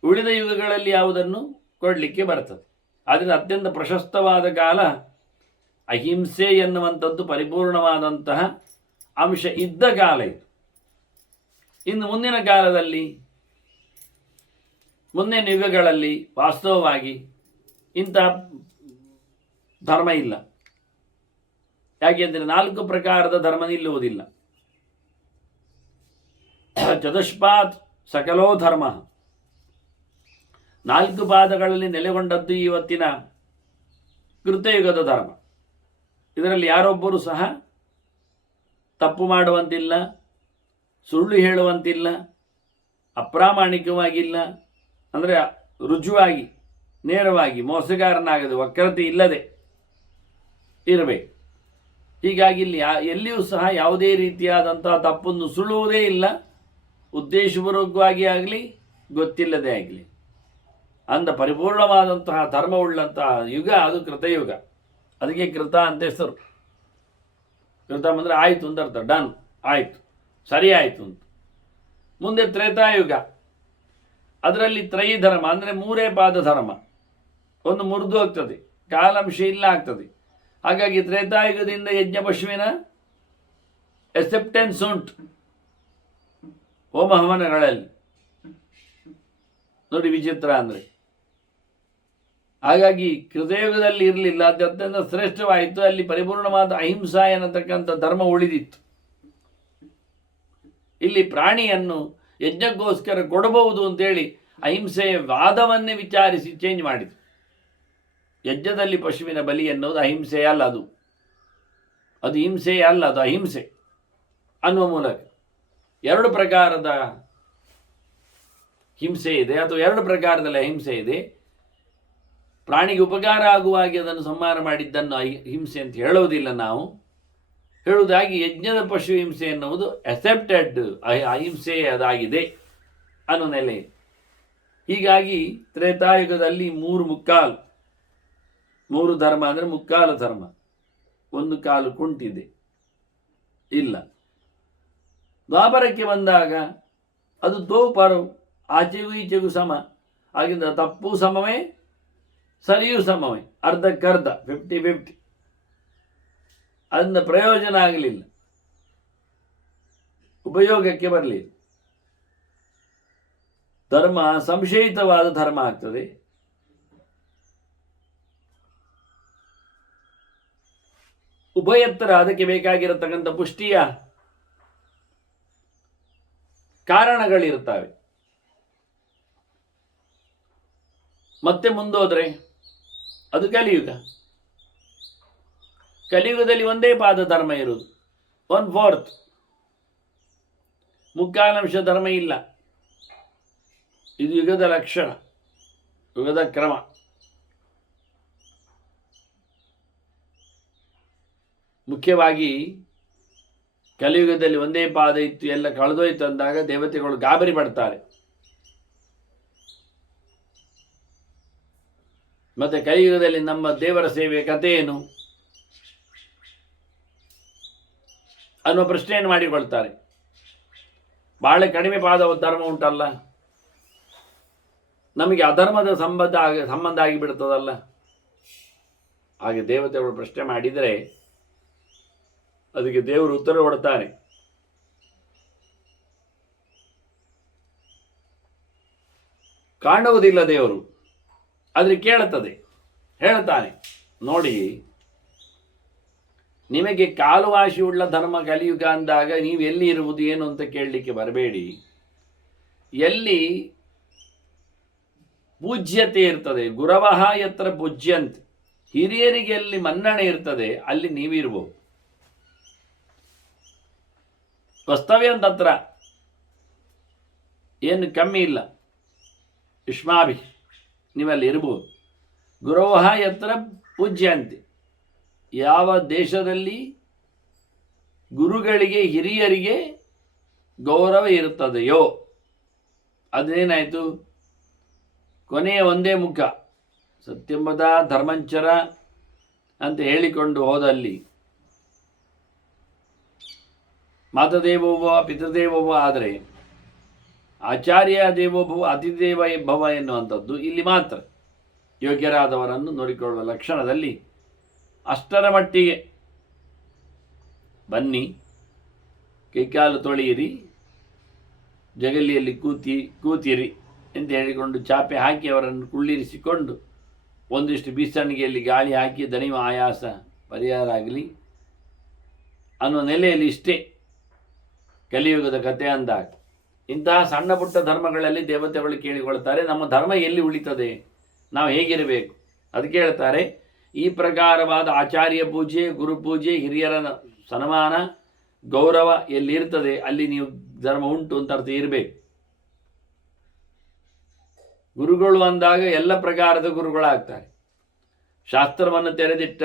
ಉಳಿದ ಯುಗಗಳಲ್ಲಿ ಯಾವುದನ್ನು ಕೊಡಲಿಕ್ಕೆ ಬರ್ತದೆ. ಆದ್ದರಿಂದ ಅತ್ಯಂತ ಪ್ರಶಸ್ತವಾದ ಕಾಲ ಅಹಿಂಸೆ ಎನ್ನುವಂಥದ್ದು ಪರಿಪೂರ್ಣವಾದಂತಹ ಅಂಶ ಇದ್ದ ಕಾಲ ಇದು. ಇನ್ನು ಮುಂದಿನ ಕಾಲದಲ್ಲಿ, ಮುಂದಿನ ಯುಗಗಳಲ್ಲಿ ವಾಸ್ತವವಾಗಿ ಇಂತಹ ಧರ್ಮ ಇಲ್ಲ. ಯಾಕೆಂದರೆ 4 ಪ್ರಕಾರದ ಧರ್ಮ ನಿಲ್ಲುವುದಿಲ್ಲ. ಚತುಷ್ಪಾತ್ ಸಕಲೋ ಧರ್ಮ, 4 ಪಾದಗಳಲ್ಲಿ ನೆಲೆಗೊಂಡದ್ದು ಇವತ್ತಿನ ಕೃತಯುಗದ ಧರ್ಮ. ಇದರಲ್ಲಿ ಯಾರೊಬ್ಬರೂ ಸಹ ತಪ್ಪು ಮಾಡುವಂತಿಲ್ಲ, ಸುಳ್ಳು ಹೇಳುವಂತಿಲ್ಲ, ಅಪ್ರಾಮಾಣಿಕವಾಗಿಲ್ಲ, ಅಂದರೆ ರುಜುವಾಗಿ ನೇರವಾಗಿ ಮೋಸಗಾರನಾಗದೆ ವಕ್ರತೆ ಇಲ್ಲದೆ ಇರಬೇಕು. ಹೀಗಾಗಿ ಇಲ್ಲಿ ಎಲ್ಲಿಯೂ ಸಹ ಯಾವುದೇ ರೀತಿಯಾದಂತಹ ತಪ್ಪನ್ನು ಸುಳುವುದೇ ಇಲ್ಲ, ಉದ್ದೇಶಪೂರ್ವಕವಾಗಿ ಆಗಲಿ ಗೊತ್ತಿಲ್ಲದೆ ಆಗಲಿ. ಅಂದ ಪರಿಪೂರ್ಣವಾದಂತಹ ಧರ್ಮವುಳ್ಳಂತಹ ಯುಗ ಅದು ಕೃತಯುಗ. ಅದಕ್ಕೆ ಕೃತ ಅಂತ ಹೆಸರು. ಕೃತ ಅಂದರೆ ಆಯಿತು ಅಂತ ಅರ್ಥ, ಡನ್ ಆಯಿತು, ಸರಿ ಆಯಿತು ಅಂತ. ಮುಂದೆ ತ್ರೇತಾಯುಗ, ಅದರಲ್ಲಿ ತ್ರಯಿ ಧರ್ಮ ಅಂದರೆ ಮೂರೇ ಪಾದ ಧರ್ಮ, ಒಂದು ಮುರಿದು ಹೋಗ್ತದೆ, ಕಾಲಾಂಶ ಇಲ್ಲ ಆಗ್ತದೆ. ಹಾಗಾಗಿ ತ್ರೇತಾಯುಗದಿಂದ ಯಜ್ಞ ಪಶುವಿನ ಎಸೆಪ್ಟೆನ್ಸ್ ಉಂಟು ಹೋಮ ಹವನಗಳಲ್ಲಿ. ನೋಡಿ ವಿಚಿತ್ರ ಅಂದರೆ. ಹಾಗಾಗಿ ಕೃತಯುಗದಲ್ಲಿ ಇರಲಿಲ್ಲ, ಅದು ಅತ್ಯಂತ ಶ್ರೇಷ್ಠವಾಯಿತು. ಅಲ್ಲಿ ಪರಿಪೂರ್ಣವಾದ ಅಹಿಂಸಾ ಎನ್ನತಕ್ಕಂಥ ಧರ್ಮ ಉಳಿದಿತ್ತು. ಇಲ್ಲಿ ಪ್ರಾಣಿಯನ್ನು ಯಜ್ಞಕ್ಕೋಸ್ಕರ ಕೊಡಬಹುದು ಅಂತೇಳಿ ಅಹಿಂಸೆಯ ವಾದವನ್ನೇ ವಿಚಾರಿಸಿ ಚೇಂಜ್ ಮಾಡಿತು. ಯಜ್ಞದಲ್ಲಿ ಪಶುವಿನ ಬಲಿ ಎನ್ನುವುದು ಅಹಿಂಸೆಯೇ ಅಲ್ಲ, ಅದು ಹಿಂಸೆಯೇ ಅಲ್ಲ, ಅದು ಅಹಿಂಸೆ ಅನ್ನುವ ಮೂಲಕ ಎರಡು ಪ್ರಕಾರದ ಹಿಂಸೆ ಇದೆ, ಅಥವಾ ಎರಡು ಪ್ರಕಾರದಲ್ಲಿ ಅಹಿಂಸೆ ಇದೆ. ಪ್ರಾಣಿಗೆ ಉಪಕಾರ ಆಗುವಾಗಿ ಅದನ್ನು ಸಂಹಾರ ಮಾಡಿದ್ದನ್ನು ಹಿಂಸೆ ಅಂತ ಹೇಳುವುದಿಲ್ಲ ನಾವು. ಹೇಳುವುದಾಗಿ ಯಜ್ಞದ ಪಶು ಹಿಂಸೆ ಎನ್ನುವುದು ಅಕ್ಸೆಪ್ಟೆಡ್ ಅಹಿಂಸೆ ಅದಾಗಿದೆ ಅನ್ನೋ ನೆಲೆ. ಹೀಗಾಗಿ ತ್ರೇತಾಯುಗದಲ್ಲಿ ಮೂರು ಧರ್ಮ ಅಂದರೆ ಮುಕ್ಕಾಲು ಧರ್ಮ, ಒಂದು ಕಾಲು ಕುಂಟಿದೆ ಇಲ್ಲ. ದ್ವಾಪರಕ್ಕೆ ಬಂದಾಗ ಅದು ತೋಪರು, ಆಚೆಗೂ ಈಚೆಗೂ ಸಮ. ಆಗಿಂದ ತಪ್ಪು ಸಮವೇ, ಸರಿಯೂ ಸಮವೇ, ಅರ್ಧಕ್ಕರ್ಧ 50-50. ಅದರಿಂದ ಪ್ರಯೋಜನ ಆಗಲಿಲ್ಲ, ಉಪಯೋಗಕ್ಕೆ ಬರಲಿಲ್ಲ. ಧರ್ಮ ಸಂಶಯಿತವಾದ ಧರ್ಮ ಆಗ್ತದೆ. ಉಭಯತ್ತರ ಅದಕ್ಕೆ ಬೇಕಾಗಿರತಕ್ಕಂಥ ಪುಷ್ಟಿಯ ಕಾರಣಗಳಿರ್ತವೆ. ಮತ್ತೆ ಮುಂದೋದ್ರೆ ಅದು ಕಲಿಯುಗ. ಕಲಿಯುಗದಲ್ಲಿ ಒಂದೇ ಪಾದ ಧರ್ಮ ಇರುವುದು, 1/4, ಮುಕ್ಕಾಲಂಶ ಧರ್ಮ ಇಲ್ಲ. ಇದು ಯುಗದ ಲಕ್ಷಣ, ಯುಗದ ಕ್ರಮ. ಮುಖ್ಯವಾಗಿ ಕಲಿಯುಗದಲ್ಲಿ ಒಂದೇ ಪಾದ ಇತ್ತು, ಎಲ್ಲ ಕಳೆದೋಯ್ತು ಅಂದಾಗ ದೇವತೆಗಳು ಗಾಬರಿ ಪಡ್ತಾರೆ. ಮತ್ತೆ ಕಲಿಯುಗದಲ್ಲಿ ನಮ್ಮ ದೇವರ ಸೇವೆಯ ಕಥೆ ಏನು ಅನ್ನೋ ಪ್ರಶ್ನೆಯನ್ನು ಮಾಡಿಕೊಳ್ತಾರೆ. ಬಹಳ ಕಡಿಮೆ ಪಾದ ಧರ್ಮ ಉಂಟಲ್ಲ, ನಮಗೆ ಅಧರ್ಮದ ಸಂಬಂಧ ಆಗಿಬಿಡ್ತದಲ್ಲ. ಹಾಗೆ ದೇವತೆಗಳು ಪ್ರಶ್ನೆ ಮಾಡಿದರೆ ಅದಕ್ಕೆ ದೇವರು ಉತ್ತರ ಕೊಡ್ತಾರೆ. ಕಾಣುವುದಿಲ್ಲ ದೇವರು, ಆದರೆ ಕೇಳುತ್ತದೆ. ಹೇಳ್ತಾನೆ, ನೋಡಿ, ನಿಮಗೆ ಕಾಲುವಾಸಿಯುಳ್ಳ ಧರ್ಮ ಕಲಿಯುಗ ಅಂದಾಗ ನೀವು ಎಲ್ಲಿ ಇರುವುದು ಏನು ಅಂತ ಕೇಳಲಿಕ್ಕೆ ಬರಬೇಡಿ. ಎಲ್ಲಿ ಪೂಜ್ಯತೆ ಇರ್ತದೆ, ಗುರವಃ ಯತ್ರ ಪೂಜ್ಯಂತೆ, ಹಿರಿಯರಿಗೆ ಎಲ್ಲಿ ಮನ್ನಣೆ ಇರ್ತದೆ ಅಲ್ಲಿ ನೀವಿರ್ಬೋದು. ವಾಸ್ತವ್ಯಂತತ್ರ ಏನು ಕಮ್ಮಿ ಇಲ್ಲ, ಯುಷ್ಮಾಭಿ ನೀವಲ್ಲಿ ಇರ್ಬೋದು. ಗುರವಃ ಯತ್ರ ಪೂಜ್ಯಂತೆ, ಯಾವ ದೇಶದಲ್ಲಿ ಗುರುಗಳಿಗೆ ಹಿರಿಯರಿಗೆ ಗೌರವ ಇರುತ್ತದೆಯೋ ಅದೇನಾಯಿತು, ಕೊನೆಯ ಒಂದೇ ಮುಖ ಸತ್ಯಂಬದ ಧರ್ಮಂಚರ ಅಂತ ಹೇಳಿಕೊಂಡು ಹೋದಲ್ಲಿ ಮಾತದೇವೋಭವ ಪಿತೃದೇವೋಭವ, ಆದರೆ ಆಚಾರ್ಯ ದೇವೋಭವ ಅತಿದೇವ ಭವ ಎನ್ನುವಂಥದ್ದು ಇಲ್ಲಿ ಮಾತ್ರ. ಯೋಗ್ಯರಾದವರನ್ನು ನೋಡಿಕೊಳ್ಳುವ ಲಕ್ಷಣದಲ್ಲಿ ಅಷ್ಟರ ಮಟ್ಟಿಗೆ ಬನ್ನಿ, ಕೈಕಾಲು ತೊಳೆಯಿರಿ, ಜಗಲಿಯಲ್ಲಿ ಕೂತಿರಿ ಅಂತ ಹೇಳಿಕೊಂಡು ಚಾಪೆ ಹಾಕಿ ಅವರನ್ನು ಕುಳ್ಳಿರಿಸಿಕೊಂಡು ಒಂದಿಷ್ಟು ಬೀಸಣಿಗೆಯಲ್ಲಿ ಗಾಳಿ ಹಾಕಿ ದಣಿವ ಆಯಾಸ ಪರಿಹಾರ ಆಗಲಿ ಅನ್ನೋ ನೆಲೆಯಲ್ಲಿ ಇಷ್ಟೇ ಕಲಿಯುಗದ ಕಥೆ ಅಂದಾಗ. ಇಂತಹ ಸಣ್ಣ ಪುಟ್ಟ ಧರ್ಮಗಳಲ್ಲಿ ದೇವತೆಗಳು ಕೇಳಿಕೊಳ್ತಾರೆ, ನಮ್ಮ ಧರ್ಮ ಎಲ್ಲಿ ಉಳಿತದೆ, ನಾವು ಹೇಗಿರಬೇಕು ಅದಕ್ಕೆ ಹೇಳ್ತಾರೆ. ಈ ಪ್ರಕಾರವಾದ ಆಚಾರ್ಯ ಪೂಜೆ, ಗುರು ಪೂಜೆ, ಹಿರಿಯರ ಸನ್ಮಾನ, ಗೌರವ ಎಲ್ಲಿರ್ತದೆ ಅಲ್ಲಿ ನೀವು ಧರ್ಮ ಉಂಟು ಅಂತ ಅರ್ಥ ಇರಬೇಕು. ಗುರುಗಳು ಅಂದಾಗ ಎಲ್ಲ ಪ್ರಕಾರದ ಗುರುಗಳಾಗ್ತಾರೆ. ಶಾಸ್ತ್ರವನ್ನು ತೆರೆದಿಟ್ಟ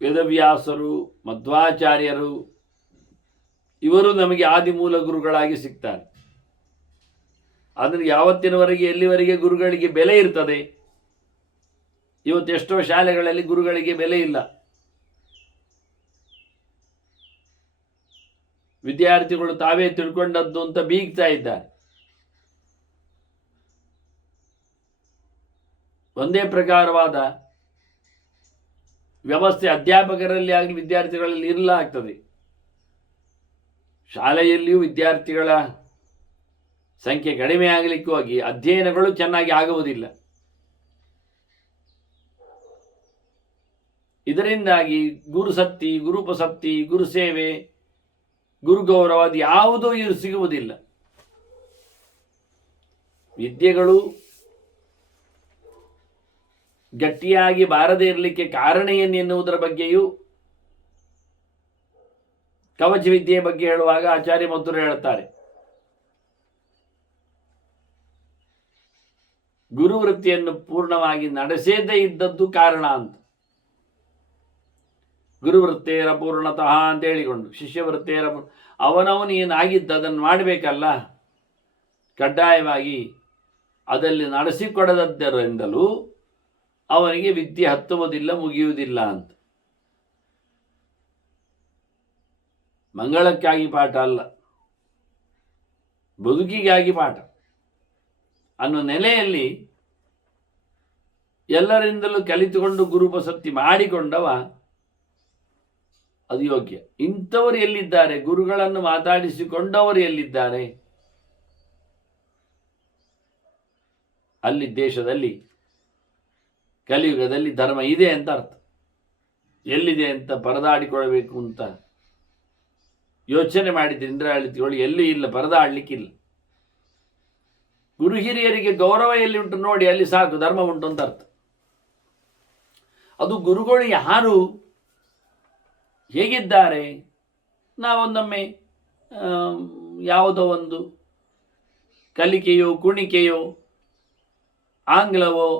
ವೇದವ್ಯಾಸರು, ಮಧ್ವಾಚಾರ್ಯರು, ಇವರು ನಮಗೆ ಆದಿಮೂಲ ಗುರುಗಳಾಗಿ ಸಿಗ್ತಾರೆ. ಆದರೆ ಯಾವತ್ತಿನವರೆಗೆ ಎಲ್ಲಿವರೆಗೆ ಗುರುಗಳಿಗೆ ಬೆಲೆ ಇರ್ತದೆ? ಇವತ್ತು ಎಷ್ಟೋ ಶಾಲೆಗಳಲ್ಲಿ ಗುರುಗಳಿಗೆ ಬೆಲೆ ಇಲ್ಲ. ವಿದ್ಯಾರ್ಥಿಗಳು ತಾವೇ ತಿಳ್ಕೊಂಡದ್ದು ಅಂತ ಬೀಗ್ತಾ ಇದ್ದಾರೆ. ಒಂದೇ ಪ್ರಕಾರವಾದ ವ್ಯವಸ್ಥೆ ಅಧ್ಯಾಪಕರಲ್ಲಿ ಆಗಲಿ ವಿದ್ಯಾರ್ಥಿಗಳಲ್ಲಿ ಇರಲಾಗ್ತದೆ. ಶಾಲೆಯಲ್ಲಿಯೂ ವಿದ್ಯಾರ್ಥಿಗಳ ಸಂಖ್ಯೆ ಕಡಿಮೆ ಆಗಲಿಕ್ಕೂ ಆಗಿ ಅಧ್ಯಯನಗಳು ಚೆನ್ನಾಗಿ ಆಗುವುದಿಲ್ಲ. ಇದರಿಂದಾಗಿ ಗುರುಸತ್ತಿ, ಗುರುಪಸಕ್ತಿ, ಗುರುಸೇವೆ, ಗುರುಗೌರವ ಅದು ಯಾವುದೂ ಸಿಗುವುದಿಲ್ಲ. ವಿದ್ಯೆಗಳು ಗಟ್ಟಿಯಾಗಿ ಬಾರದೇ ಇರಲಿಕ್ಕೆ ಕಾರಣ ಏನೆನ್ನುವುದರ ಬಗ್ಗೆಯೂ ಕವಚ ವಿದ್ಯೆಯ ಬಗ್ಗೆ ಹೇಳುವಾಗ ಆಚಾರ್ಯ ಮಧ್ವರು ಹೇಳುತ್ತಾರೆ, ಗುರುವೃತ್ತಿಯನ್ನು ಪೂರ್ಣವಾಗಿ ನಡೆಸದೇ ಇದ್ದದ್ದು ಕಾರಣ ಅಂತ. ಗುರುವೃತ್ತೇರ ಪೂರ್ಣತಃ ಅಂತ ಹೇಳಿಕೊಂಡು ಶಿಷ್ಯವೃತ್ತೇರ ಅವನವನು ಏನಾಗಿದ್ದ ಅದನ್ನು ಮಾಡಬೇಕಲ್ಲ, ಕಡ್ಡಾಯವಾಗಿ ಅದಲ್ಲಿ ನಡೆಸಿಕೊಡದದ್ದರಿಂದಲೂ ಅವನಿಗೆ ವಿದ್ಯೆ ಹತ್ತುವುದಿಲ್ಲ, ಮುಗಿಯುವುದಿಲ್ಲ ಅಂತ. ಮಂಗಳಕ್ಕಾಗಿ ಪಾಠ ಅಲ್ಲ, ಬದುಕಿಗಾಗಿ ಪಾಠ ಅನ್ನೋ ನೆಲೆಯಲ್ಲಿ ಎಲ್ಲರಿಂದಲೂ ಕಲಿತುಕೊಂಡು ಗುರುಪಸಕ್ತಿ ಮಾಡಿಕೊಂಡವ ಅದು ಯೋಗ್ಯ. ಇಂಥವರು ಎಲ್ಲಿದ್ದಾರೆ? ಗುರುಗಳನ್ನು ಮಾತಾಡಿಸಿಕೊಂಡವರು ಎಲ್ಲಿದ್ದಾರೆ? ಅಲ್ಲಿ ದೇಶದಲ್ಲಿ ಕಲಿಯುಗದಲ್ಲಿ ಧರ್ಮ ಇದೆ ಅಂತ ಅರ್ಥ. ಎಲ್ಲಿದೆ ಅಂತ ಪರದಾಡಿಕೊಳ್ಳಬೇಕು ಅಂತ ಯೋಚನೆ ಮಾಡಿದ್ರೆ ಇಂದ್ರಾಳಿತಿಗಳು ಎಲ್ಲಿ ಇಲ್ಲ, ಪರದಾಡಲಿಕ್ಕಿಲ್ಲ. ಗುರು ಹಿರಿಯರಿಗೆ ಗೌರವ ಎಲ್ಲಿ ಉಂಟು ನೋಡಿ, ಅಲ್ಲಿ ಸಾಕು, ಧರ್ಮ ಉಂಟು ಅಂತ ಅರ್ಥ. ಅದು ಗುರುಗಳು ಯಾರು, ಹೇಗಿದ್ದಾರೆ? ನಾವೊಂದೊಮ್ಮೆ ಯಾವುದೋ ಒಂದು ಕಲಿಕೆಯೋ ಕುಣಿಕೆಯೋ ಆಂಗ್ಲವೋ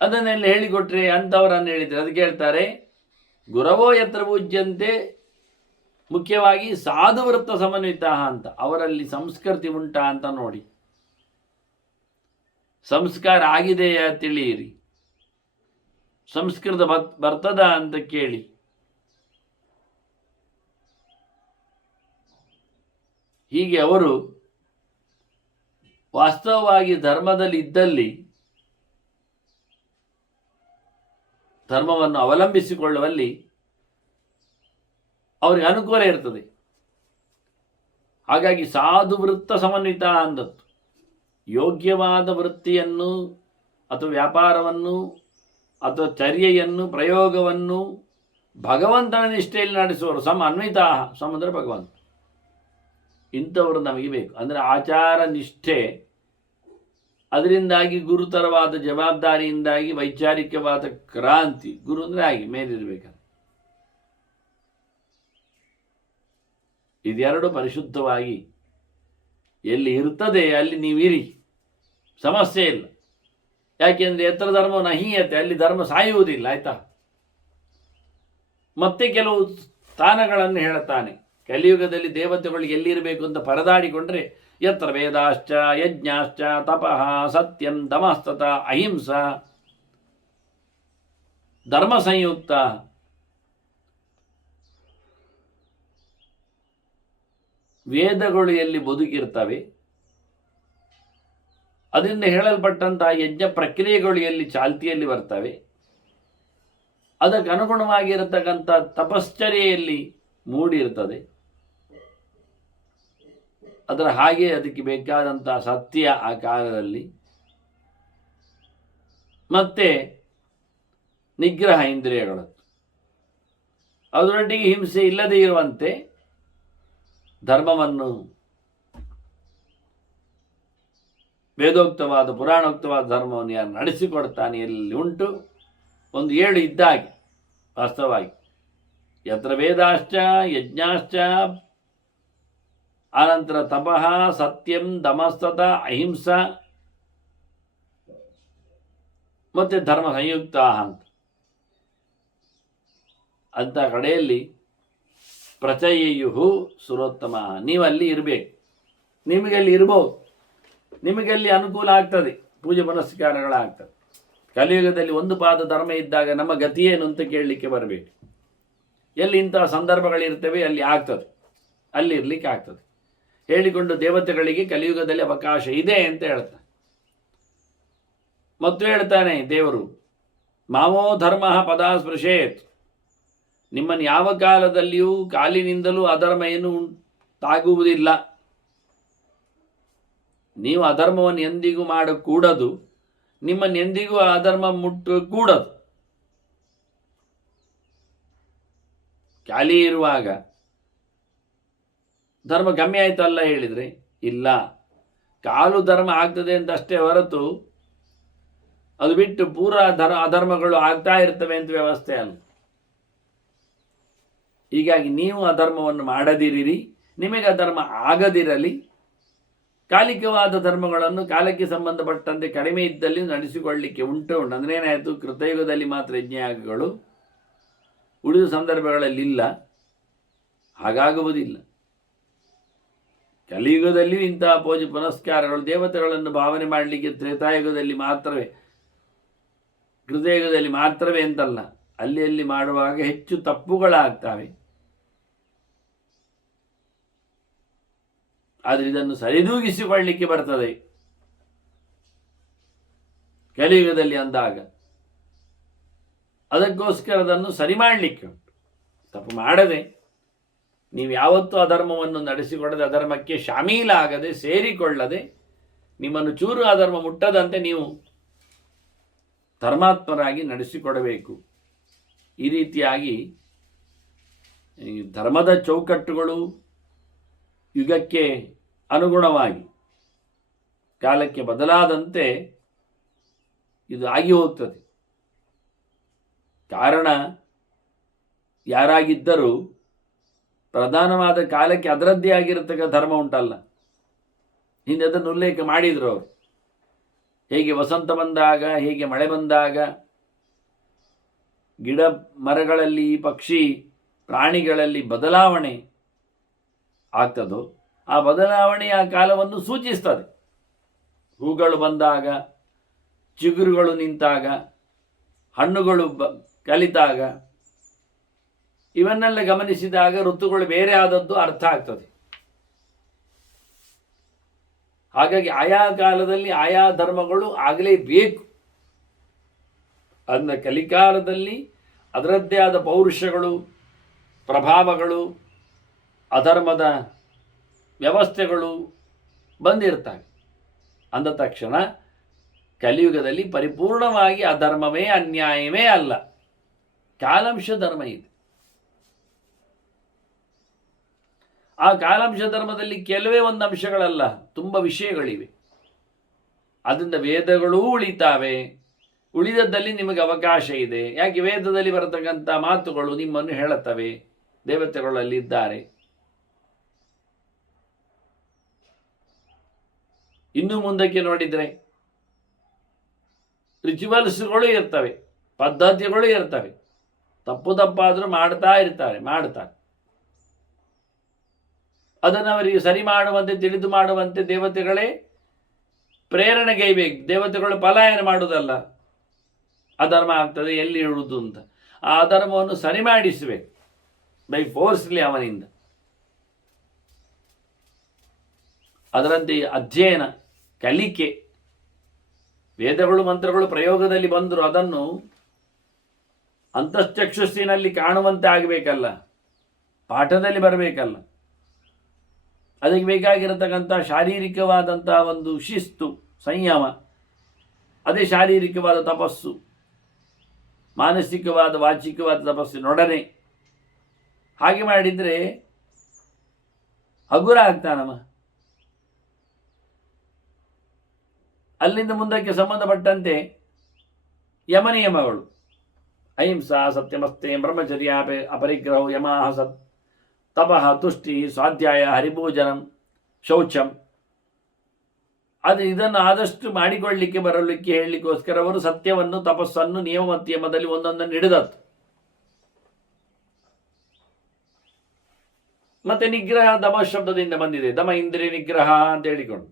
ಅದನ್ನೆಲ್ಲ ಹೇಳಿಕೊಟ್ರೆ ಅಂಥವರನ್ನು ಹೇಳಿದರೆ ಅದಕ್ಕೆ ಹೇಳ್ತಾರೆ ಗುರವೋ ಯತ್ರ ಪೂಜ್ಯಂತೆ, ಮುಖ್ಯವಾಗಿ ಸಾಧುವೃತ್ತ ಸಮನ್ವಿತ ಅಂತ. ಅವರಲ್ಲಿ ಸಂಸ್ಕೃತಿ ಉಂಟಾ ಅಂತ ನೋಡಿ, ಸಂಸ್ಕಾರ ಆಗಿದೆಯಾ ತಿಳಿಯಿರಿ, ಸಂಸ್ಕೃತ ಬರ್ತದ ಅಂತ ಕೇಳಿ. ಹೀಗೆ ಅವರು ವಾಸ್ತವವಾಗಿ ಧರ್ಮದಲ್ಲಿ ಇದ್ದಲ್ಲಿ ಧರ್ಮವನ್ನು ಅವಲಂಬಿಸಿಕೊಳ್ಳುವಲ್ಲಿ ಅವರಿಗೆ ಅನುಕೂಲ ಇರ್ತದೆ. ಹಾಗಾಗಿ ಸಾಧು ವೃತ್ತ ಸಮನ್ವಿತ ಅಂದದ್ದು ಯೋಗ್ಯವಾದ ವೃತ್ತಿಯನ್ನು ಅಥವಾ ವ್ಯಾಪಾರವನ್ನು ಅಥವಾ ಚರ್ಯೆಯನ್ನು ಪ್ರಯೋಗವನ್ನು ಭಗವಂತನ ನಿಷ್ಠೆಯಲ್ಲಿ ನಡೆಸುವರು. ಅನ್ವಿತ ಸಮುದ್ರ ಭಗವಂತ. ಇಂಥವರು ನಮಗೆ ಬೇಕು. ಅಂದರೆ ಆಚಾರ ನಿಷ್ಠೆ, ಅದರಿಂದಾಗಿ ಗುರುತರವಾದ ಜವಾಬ್ದಾರಿಯಿಂದಾಗಿ ವೈಚಾರಿಕವಾದ ಕ್ರಾಂತಿ. ಗುರು ಅಂದರೆ ಹಾಗೆ ಮೇಲಿರಬೇಕಾದ್ರೆ ಇದೆರಡು ಪರಿಶುದ್ಧವಾಗಿ ಎಲ್ಲಿ ಇರ್ತದೆ ಅಲ್ಲಿ ನೀವಿರಿ, ಸಮಸ್ಯೆ ಇಲ್ಲ. ಯಾಕೆಂದರೆ ಎತ್ತರ ಧರ್ಮ ನಹೀಯತೆ, ಅಲ್ಲಿ ಧರ್ಮ ಸಾಯುವುದಿಲ್ಲ. ಆಯ್ತಾ? ಮತ್ತೆ ಕೆಲವು ಸ್ಥಾನಗಳನ್ನು ಹೇಳುತ್ತಾನೆ. ಕಲಿಯುಗದಲ್ಲಿ ದೇವತೆಗಳಿಗೆ ಎಲ್ಲಿರಬೇಕು ಅಂತ ಪರದಾಡಿಕೊಂಡ್ರೆ ಯತ್ರ ವೇದಾಶ್ಚ ಯಜ್ಞಾಶ್ಚ ತಪಃ ಸತ್ಯಂ ದಮಸ್ತತ ಅಹಿಂಸ ಧರ್ಮ ಸಂಯುಕ್ತ. ವೇದಗಳು ಎಲ್ಲಿ ಬದುಕಿರ್ತವೆ, ಅದರಿಂದ ಹೇಳಲ್ಪಟ್ಟಂತಹ ಯಜ್ಞ ಪ್ರಕ್ರಿಯೆಗಳು ಎಲ್ಲಿ ಚಾಲ್ತಿಯಲ್ಲಿ ಬರ್ತವೆ, ಅದಕ್ಕೆ ಅನುಗುಣವಾಗಿರತಕ್ಕಂಥ ತಪಶ್ಚರ್ಯೆಯಲ್ಲಿ ಮೂಡಿರ್ತದೆ, ಅದರ ಹಾಗೆ ಅದಕ್ಕೆ ಬೇಕಾದಂತಹ ಸತ್ಯ ಆ ಕಾಲದಲ್ಲಿ, ಮತ್ತೆ ನಿಗ್ರಹ ಇಂದ್ರಿಯಗಳದ್ದು, ಅದರೊಟ್ಟಿಗೆ ಹಿಂಸೆ ಇಲ್ಲದೇ ಇರುವಂತೆ ಧರ್ಮವನ್ನು ವೇದೋಕ್ತವಾದ ಪುರಾಣೋಕ್ತವಾದ ಧರ್ಮವನ್ನು ಯಾರು ನಡೆಸಿಕೊಡ್ತಾನೆ ಎಲ್ಲಿ ಉಂಟು, ಒಂದು 7 ಇದ್ದಾಗೆ ವಾಸ್ತವವಾಗಿ. ಯತ್ರ ವೇದಾಶ್ಚ ಯಜ್ಞಾಶ್ಚ ಆನಂತರ ತಪಃ ಸತ್ಯಂ ದಮಸ್ತತ ಅಹಿಂಸಾ ಮತ್ತು ಧರ್ಮ ಸಂಯುಕ್ತ ಅಂತ ಕಡೆಯಲ್ಲಿ ಪ್ರಚಯೇಯು ಸುರೋತ್ತಮ. ನೀವಲ್ಲಿ ಇರಬೇಕು, ನಿಮಗಲ್ಲಿ ಇರ್ಬೋದು, ನಿಮಗಲ್ಲಿ ಅನುಕೂಲ ಆಗ್ತದೆ, ಪೂಜೆ ಪುನಸ್ಕಾರಗಳಾಗ್ತದೆ. ಕಲಿಯುಗದಲ್ಲಿ ಒಂದು ಪಾದ ಧರ್ಮ ಇದ್ದಾಗ ನಮ್ಮ ಗತಿಯೇನು ಅಂತ ಕೇಳಲಿಕ್ಕೆ ಬರಬೇಕು. ಎಲ್ಲಿ ಇಂತಹ ಸಂದರ್ಭಗಳಿರ್ತವೆ ಅಲ್ಲಿ ಆಗ್ತದೆ, ಅಲ್ಲಿ ಇರಲಿಕ್ಕೆ ಆಗ್ತದೆ. ಹೇಳಿಕೊಂಡು ದೇವತೆಗಳಿಗೆ ಕಲಿಯುಗದಲ್ಲಿ ಅವಕಾಶ ಇದೆ ಅಂತ ಹೇಳ್ತಾನೆ. ಮತ್ತು ಹೇಳ್ತಾನೆ ದೇವರು, ಮಾವೋ ಧರ್ಮ ಪದ ಸ್ಪೃಶೇತ್, ನಿಮ್ಮನ್ನು ಯಾವ ಕಾಲದಲ್ಲಿಯೂ ಕಾಲಿನಿಂದಲೂ ಅಧರ್ಮ ಏನು ತಾಗುವುದಿಲ್ಲ. ನೀವು ಅಧರ್ಮವನ್ನು ಎಂದಿಗೂ ಮಾಡಕೂಡದು, ನಿಮ್ಮನ್ನು ಎಂದಿಗೂ ಅಧರ್ಮ ಮುಟ್ಟಕೂಡದು. ಖಾಲಿ ಇರುವಾಗ ಧರ್ಮ ಕಮ್ಮಿ ಆಯ್ತಲ್ಲ ಹೇಳಿದರೆ ಇಲ್ಲ, ಕಾಲು ಧರ್ಮ ಆಗ್ತದೆ ಅಂತ ಅಷ್ಟೇ ಹೊರತು ಅದು ಬಿಟ್ಟು ಪೂರ ಅಧರ್ಮಗಳು ಆಗ್ತಾ ಇರ್ತವೆ ಅಂತ ವ್ಯವಸ್ಥೆ ಅಲ್ಲ. ಹೀಗಾಗಿ ನೀವು ಅಧರ್ಮವನ್ನು ಮಾಡದಿರಿರಿ, ನಿಮಗೆ ಅಧರ್ಮ ಆಗದಿರಲಿ. ಕಾಲಿಕವಾದ ಧರ್ಮಗಳನ್ನು ಕಾಲಕ್ಕೆ ಸಂಬಂಧಪಟ್ಟಂತೆ ಕಡಿಮೆ ಇದ್ದಲ್ಲಿ ನಡೆಸಿಕೊಳ್ಳಲಿಕ್ಕೆ ಉಂಟು. ಅಂದ್ರೇನಾಯಿತು, ಕೃತಯುಗದಲ್ಲಿ ಮಾತ್ರ ಯಜ್ಞಯಾಗಗಳು, ಉಳಿದ ಸಂದರ್ಭಗಳಲ್ಲಿ ಇಲ್ಲ. ಹಾಗಾಗುವುದಿಲ್ಲ. ಕಲಿಯುಗದಲ್ಲಿಯೂ ಇಂತಹ ಪೂಜೆ ಪುನಸ್ಕಾರಗಳು ದೇವತೆಗಳನ್ನು ಭಾವನೆ ಮಾಡಲಿಕ್ಕೆ ತ್ರೇತಾಯುಗದಲ್ಲಿ ಮಾತ್ರವೇ, ಕೃತಯುಗದಲ್ಲಿ ಮಾತ್ರವೇ ಅಂತಲ್ಲ, ಅಲ್ಲಿ ಅಲ್ಲಿ ಮಾಡುವಾಗ ಹೆಚ್ಚು ತಪ್ಪುಗಳಾಗ್ತವೆ. ಆದರೆ ಇದನ್ನು ಸರಿದೂಗಿಸಿಕೊಳ್ಳಲಿಕ್ಕೆ ಬರ್ತದೆ ಕಲಿಯುಗದಲ್ಲಿ ಅಂದಾಗ. ಅದಕ್ಕೋಸ್ಕರ ಅದನ್ನು ಸರಿ ಮಾಡಲಿಕ್ಕೆ ಉಂಟು. ತಪ್ಪು ಮಾಡದೆ, ನೀವು ಯಾವತ್ತೂ ಅಧರ್ಮವನ್ನು ನಡೆಸಿಕೊಳ್ಳದೆ, ಅಧರ್ಮಕ್ಕೆ ಶಾಮೀಲಾಗದೆ, ಸೇರಿಕೊಳ್ಳದೆ, ನಿಮ್ಮನ್ನು ಚೂರು ಅಧರ್ಮ ಮುಟ್ಟದಂತೆ ನೀವು ಧರ್ಮಾತ್ಮರಾಗಿ ನಡೆಸಿಕೊಡಬೇಕು. ಈ ರೀತಿಯಾಗಿ ಧರ್ಮದ ಚೌಕಟ್ಟುಗಳು ಯುಗಕ್ಕೆ ಅನುಗುಣವಾಗಿ ಕಾಲಕ್ಕೆ ಬದಲಾದಂತೆ ಇದು ಆಗಿ ಹೋಗ್ತದೆ. ಕಾರಣ ಯಾರಾಗಿದ್ದರೂ ಪ್ರಧಾನವಾದ ಕಾಲಕ್ಕೆ ಅದರದ್ದೇ ಆಗಿರತಕ್ಕ ಧರ್ಮ ಉಂಟಲ್ಲ. ಹಿಂದೆ ಅದನ್ನು ಉಲ್ಲೇಖ ಮಾಡಿದರು ಅವರು. ಹೇಗೆ ವಸಂತ ಬಂದಾಗ, ಹೇಗೆ ಮಳೆ ಬಂದಾಗ ಗಿಡ ಮರಗಳಲ್ಲಿ, ಪಕ್ಷಿ ಪ್ರಾಣಿಗಳಲ್ಲಿ ಬದಲಾವಣೆ ಆಗ್ತದೋ ಆ ಬದಲಾವಣೆಯ ಕಾಲವನ್ನು ಸೂಚಿಸ್ತದೆ. ಹೂಗಳು ಬಂದಾಗ, ಚಿಗುರುಗಳು ನಿಂತಾಗ, ಹಣ್ಣುಗಳು ಕಲಿತಾಗ, ಇವನ್ನೆಲ್ಲ ಗಮನಿಸಿದಾಗ ಋತುಗಳು ಬೇರೆ ಆದದ್ದು ಅರ್ಥ ಆಗ್ತದೆ. ಹಾಗಾಗಿ ಆಯಾ ಕಾಲದಲ್ಲಿ ಆಯಾ ಧರ್ಮಗಳು ಆಗಲೇಬೇಕು. ಅಂದ ಕಲಿಕಾಲದಲ್ಲಿ ಅದರದ್ದೇ ಆದ ಪೌರುಷಗಳು, ಪ್ರಭಾವಗಳು, ಅಧರ್ಮದ ವ್ಯವಸ್ಥೆಗಳು ಬಂದಿರ್ತವೆ. ಅಂದ ತಕ್ಷಣ ಕಲಿಯುಗದಲ್ಲಿ ಪರಿಪೂರ್ಣವಾಗಿ ಅಧರ್ಮವೇ ಅನ್ಯಾಯವೇ ಅಲ್ಲ, ಕಾಲಾಂಶ ಧರ್ಮ ಇದೆ. ಆ ಕಾಲಾಂಶ ಧರ್ಮದಲ್ಲಿ ಕೆಲವೇ ಒಂದು ಅಂಶಗಳಲ್ಲ, ತುಂಬ ವಿಷಯಗಳಿವೆ. ಅದರಿಂದ ವೇದಗಳೂ ಉಳಿತಾವೆ. ಉಳಿದದ್ದಲ್ಲಿ ನಿಮಗೆ ಅವಕಾಶ ಇದೆ. ಯಾಕೆ, ವೇದದಲ್ಲಿ ಬರತಕ್ಕಂಥ ಮಾತುಗಳು ನಿಮ್ಮನ್ನು ಹೇಳುತ್ತವೆ, ದೇವತೆಗಳಲ್ಲಿ ಇದ್ದಾರೆ. ಇನ್ನು ಮುಂದಕ್ಕೆ ನೋಡಿದರೆ ರಿಚುವಲ್ಸ್ಗಳು ಇರ್ತವೆ, ಪದ್ಧತಿಗಳು ಇರ್ತವೆ. ತಪ್ಪು ತಪ್ಪಾದರೂ ಮಾಡ್ತಾರೆ. ಅದನ್ನು ಅವರಿಗೆ ಸರಿ ಮಾಡುವಂತೆ, ತಿಳಿದು ಮಾಡುವಂತೆ ದೇವತೆಗಳೇ ಪ್ರೇರಣೆಗೈಬೇಕು. ದೇವತೆಗಳು ಪಲಾಯನ ಮಾಡುವುದಲ್ಲ, ಅಧರ್ಮ ಆಗ್ತದೆ ಎಲ್ಲಿ ಇಡುವುದು ಅಂತ. ಆ ಅಧರ್ಮವನ್ನು ಸರಿ ಮಾಡಿಸಬೇಕು ಬೈ ಫೋರ್ಸ್ಲಿ ಅವನಿಂದ. ಅದರಂತೆ ಅಧ್ಯಯನ, ಕಲಿಕೆ, ವೇದಗಳು ಮಂತ್ರಗಳು ಪ್ರಯೋಗದಲ್ಲಿ ಬಂದರು, ಅದನ್ನು ಅಂತಶ್ಚಕ್ಷುಸ್ಸಿನಲ್ಲಿ ಕಾಣುವಂತೆ ಆಗಬೇಕಲ್ಲ, ಪಾಠದಲ್ಲಿ ಬರಬೇಕಲ್ಲ. ಅದಕ್ಕೆ ಬೇಕಾಗಿರತಕ್ಕಂಥ ಶಾರೀರಿಕವಾದಂಥ ಒಂದು ಶಿಸ್ತು, ಸಂಯಮ, ಅದೇ ಶಾರೀರಿಕವಾದ ತಪಸ್ಸು, ಮಾನಸಿಕವಾದ ವಾಚಿಕವಾದ ತಪಸ್ಸಿನೊಡನೆ. ಹಾಗೆ ಮಾಡಿದರೆ ಹಗುರ ಆಗ್ತಾನಮ್ಮ. ಅಲ್ಲಿಂದ ಮುಂದಕ್ಕೆ ಸಂಬಂಧಪಟ್ಟಂತೆ ಯಮನಿಯಮಗಳು, ಅಹಿಂಸಾ, ಸತ್ಯಮಸ್ತೆ, ಬ್ರಹ್ಮಚರ್ಯ, ಅಪರಿಗ್ರಹ, ಯಮಾಹ, ತಪಃ, ತುಷ್ಟಿ, ಸ್ವಾಧ್ಯಾಯ, ಹರಿಭೋಜನಂ, ಶೌಚಂ. ಇದನ್ನು ಆದಷ್ಟು ಮಾಡಿಕೊಳ್ಳಲಿಕ್ಕೆ ಬರಲಿಕ್ಕೆ ಹೇಳಲಿಕ್ಕೋಸ್ಕರ ಅವರು ಸತ್ಯವನ್ನು, ತಪಸ್ಸನ್ನು, ನಿಯಮ ಮತ್ತು ಯಮದಲ್ಲಿ ಒಂದೊಂದನ್ನು ಹಿಡಿದದ್ದು. ಮತ್ತೆ ನಿಗ್ರಹ ದಮ ಶಬ್ದದಿಂದ ಬಂದಿದೆ. ದಮ ಇಂದ್ರಿಯ ನಿಗ್ರಹ ಅಂತ ಹೇಳಿಕೊಂಡು,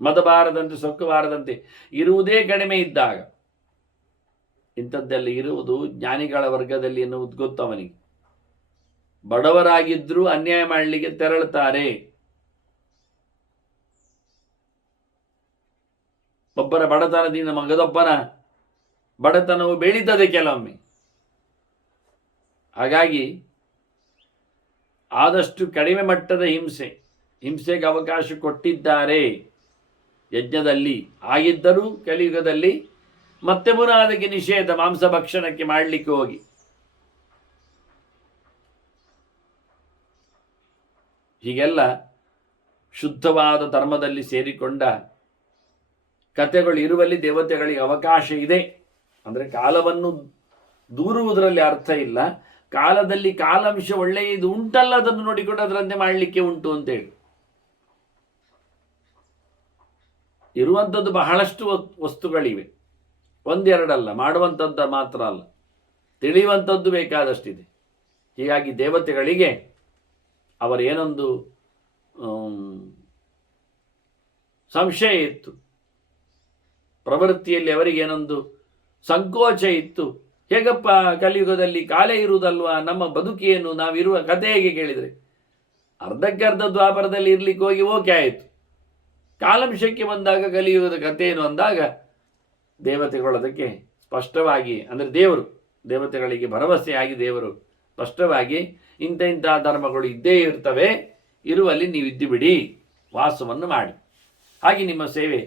ಮದ ಬಾರದಂತೆ, ಸೊಕ್ಕು ಬಾರದಂತೆ ಇರುವುದೇ ಕಡಿಮೆ ಇದ್ದಾಗ ಇಂಥದ್ದೆಲ್ಲ ಇರುವುದು ಜ್ಞಾನಿಗಳ ವರ್ಗದಲ್ಲಿ ಎನ್ನುವುದು ಗೊತ್ತವನಿಗೆ. ಬಡವರಾಗಿದ್ರೂ ಅನ್ಯಾಯ ಮಾಡಲಿಕ್ಕೆ ತೆರಳುತ್ತಾರೆ. ಒಬ್ಬರ ಬಡತನದಿಂದ ಮಗದೊಬ್ಬನ ಬಡತನವು ಬೆಳೀತದೆ ಕೆಲವೊಮ್ಮೆ. ಹಾಗಾಗಿ ಆದಷ್ಟು ಕಡಿಮೆ ಮಟ್ಟದ ಹಿಂಸೆಗೆ ಅವಕಾಶ ಕೊಟ್ಟಿದ್ದಾರೆ ಯಜ್ಞದಲ್ಲಿ. ಆಗಿದ್ದರೂ ಕಲಿಯುಗದಲ್ಲಿ ಮತ್ತೆ ಪುನಃ ಅದಕ್ಕೆ ನಿಷೇಧ, ಮಾಂಸ ಭಕ್ಷಣಕ್ಕೆ ಮಾಡಲಿಕ್ಕೆ ಹೋಗಿ. ಹೀಗೆಲ್ಲ ಶುದ್ಧವಾದ ಧರ್ಮದಲ್ಲಿ ಸೇರಿಕೊಂಡ ಕಥೆಗಳು ಇರುವಲ್ಲಿ ದೇವತೆಗಳಿಗೆ ಅವಕಾಶ ಇದೆ. ಅಂದರೆ ಕಾಲವನ್ನು ದೂರುವುದರಲ್ಲಿ ಅರ್ಥ ಇಲ್ಲ. ಕಾಲದಲ್ಲಿ ಕಾಲಾಂಶ ಒಳ್ಳೆಯ ಇದು ಉಂಟಲ್ಲ, ಅದನ್ನು ನೋಡಿಕೊಂಡು ಅದರಂತೆ ಮಾಡಲಿಕ್ಕೆ ಉಂಟು ಅಂತೇಳಿ. ಇರುವಂಥದ್ದು ಬಹಳಷ್ಟು ವಸ್ತುಗಳಿವೆ, ಒಂದೆರಡಲ್ಲ, ಮಾಡುವಂಥದ್ದು ಮಾತ್ರ ಅಲ್ಲ, ತಿಳಿಯುವಂಥದ್ದು ಬೇಕಾದಷ್ಟಿದೆ. ಹೀಗಾಗಿ ದೇವತೆಗಳಿಗೆ ಅವರೇನೊಂದು ಸಂಶಯ ಇತ್ತು, ಪ್ರವೃತ್ತಿಯಲ್ಲಿ ಅವರಿಗೇನೊಂದು ಸಂಕೋಚ ಇತ್ತು. ಹೇಗಪ್ಪ ಕಲಿಯುಗದಲ್ಲಿ ಕಾಲೇ ಇರುವುದಲ್ವಾ, ನಮ್ಮ ಬದುಕೇನು, ನಾವಿರುವ ಕಥೆ ಹೇಗೆ ಕೇಳಿದರೆ ಅರ್ಧಕ್ಕರ್ಧ ದ್ವಾಪರದಲ್ಲಿ ಇರ್ಲಿಕ್ಕೆ ಹೋಗಿ ಓಕೆ ಆಯಿತು. ಕಾಲಾಂಶಕ್ಕೆ ಬಂದಾಗ ಕಲಿಯುಗದ ಕಥೆ ಏನು ಅಂದಾಗ ದೇವತೆಗಳು ಅದಕ್ಕೆ ಸ್ಪಷ್ಟವಾಗಿ, ಅಂದರೆ ದೇವತೆಗಳಿಗೆ ಭರವಸೆಯಾಗಿ ದೇವರು ಸ್ಪಷ್ಟವಾಗಿ ಇಂಥ ಧರ್ಮಗಳು ಇದ್ದೇ ಇರ್ತವೆ, ಇರುವಲ್ಲಿ ನೀವು ಇದ್ದು ಬಿಡಿ, ವಾಸವನ್ನು ಮಾಡಿ, ಹಾಗೆ ನಿಮ್ಮ ಸೇವೆ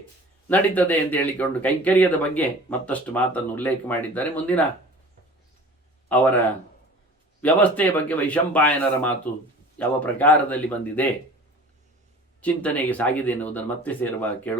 ನಡೀತದೆ ಅಂತ ಹೇಳಿಕೊಂಡು ಕೈಂಕರ್ಯದ ಬಗ್ಗೆ ಮತ್ತಷ್ಟು ಮಾತನ್ನು ಉಲ್ಲೇಖ ಮಾಡಿದ್ದಾರೆ. ಮುಂದಿನ ಅವರ ವ್ಯವಸ್ಥೆಯ ಬಗ್ಗೆ ವೈಶಂಪಾಯನರ ಮಾತು ಯಾವ ಪ್ರಕಾರದಲ್ಲಿ ಬಂದಿದೆ, ಚಿಂತನೆಗೆ ಸಾಗಿದೆ ಎನ್ನುವುದನ್ನು ಮತ್ತೆ ಕೇಳುವ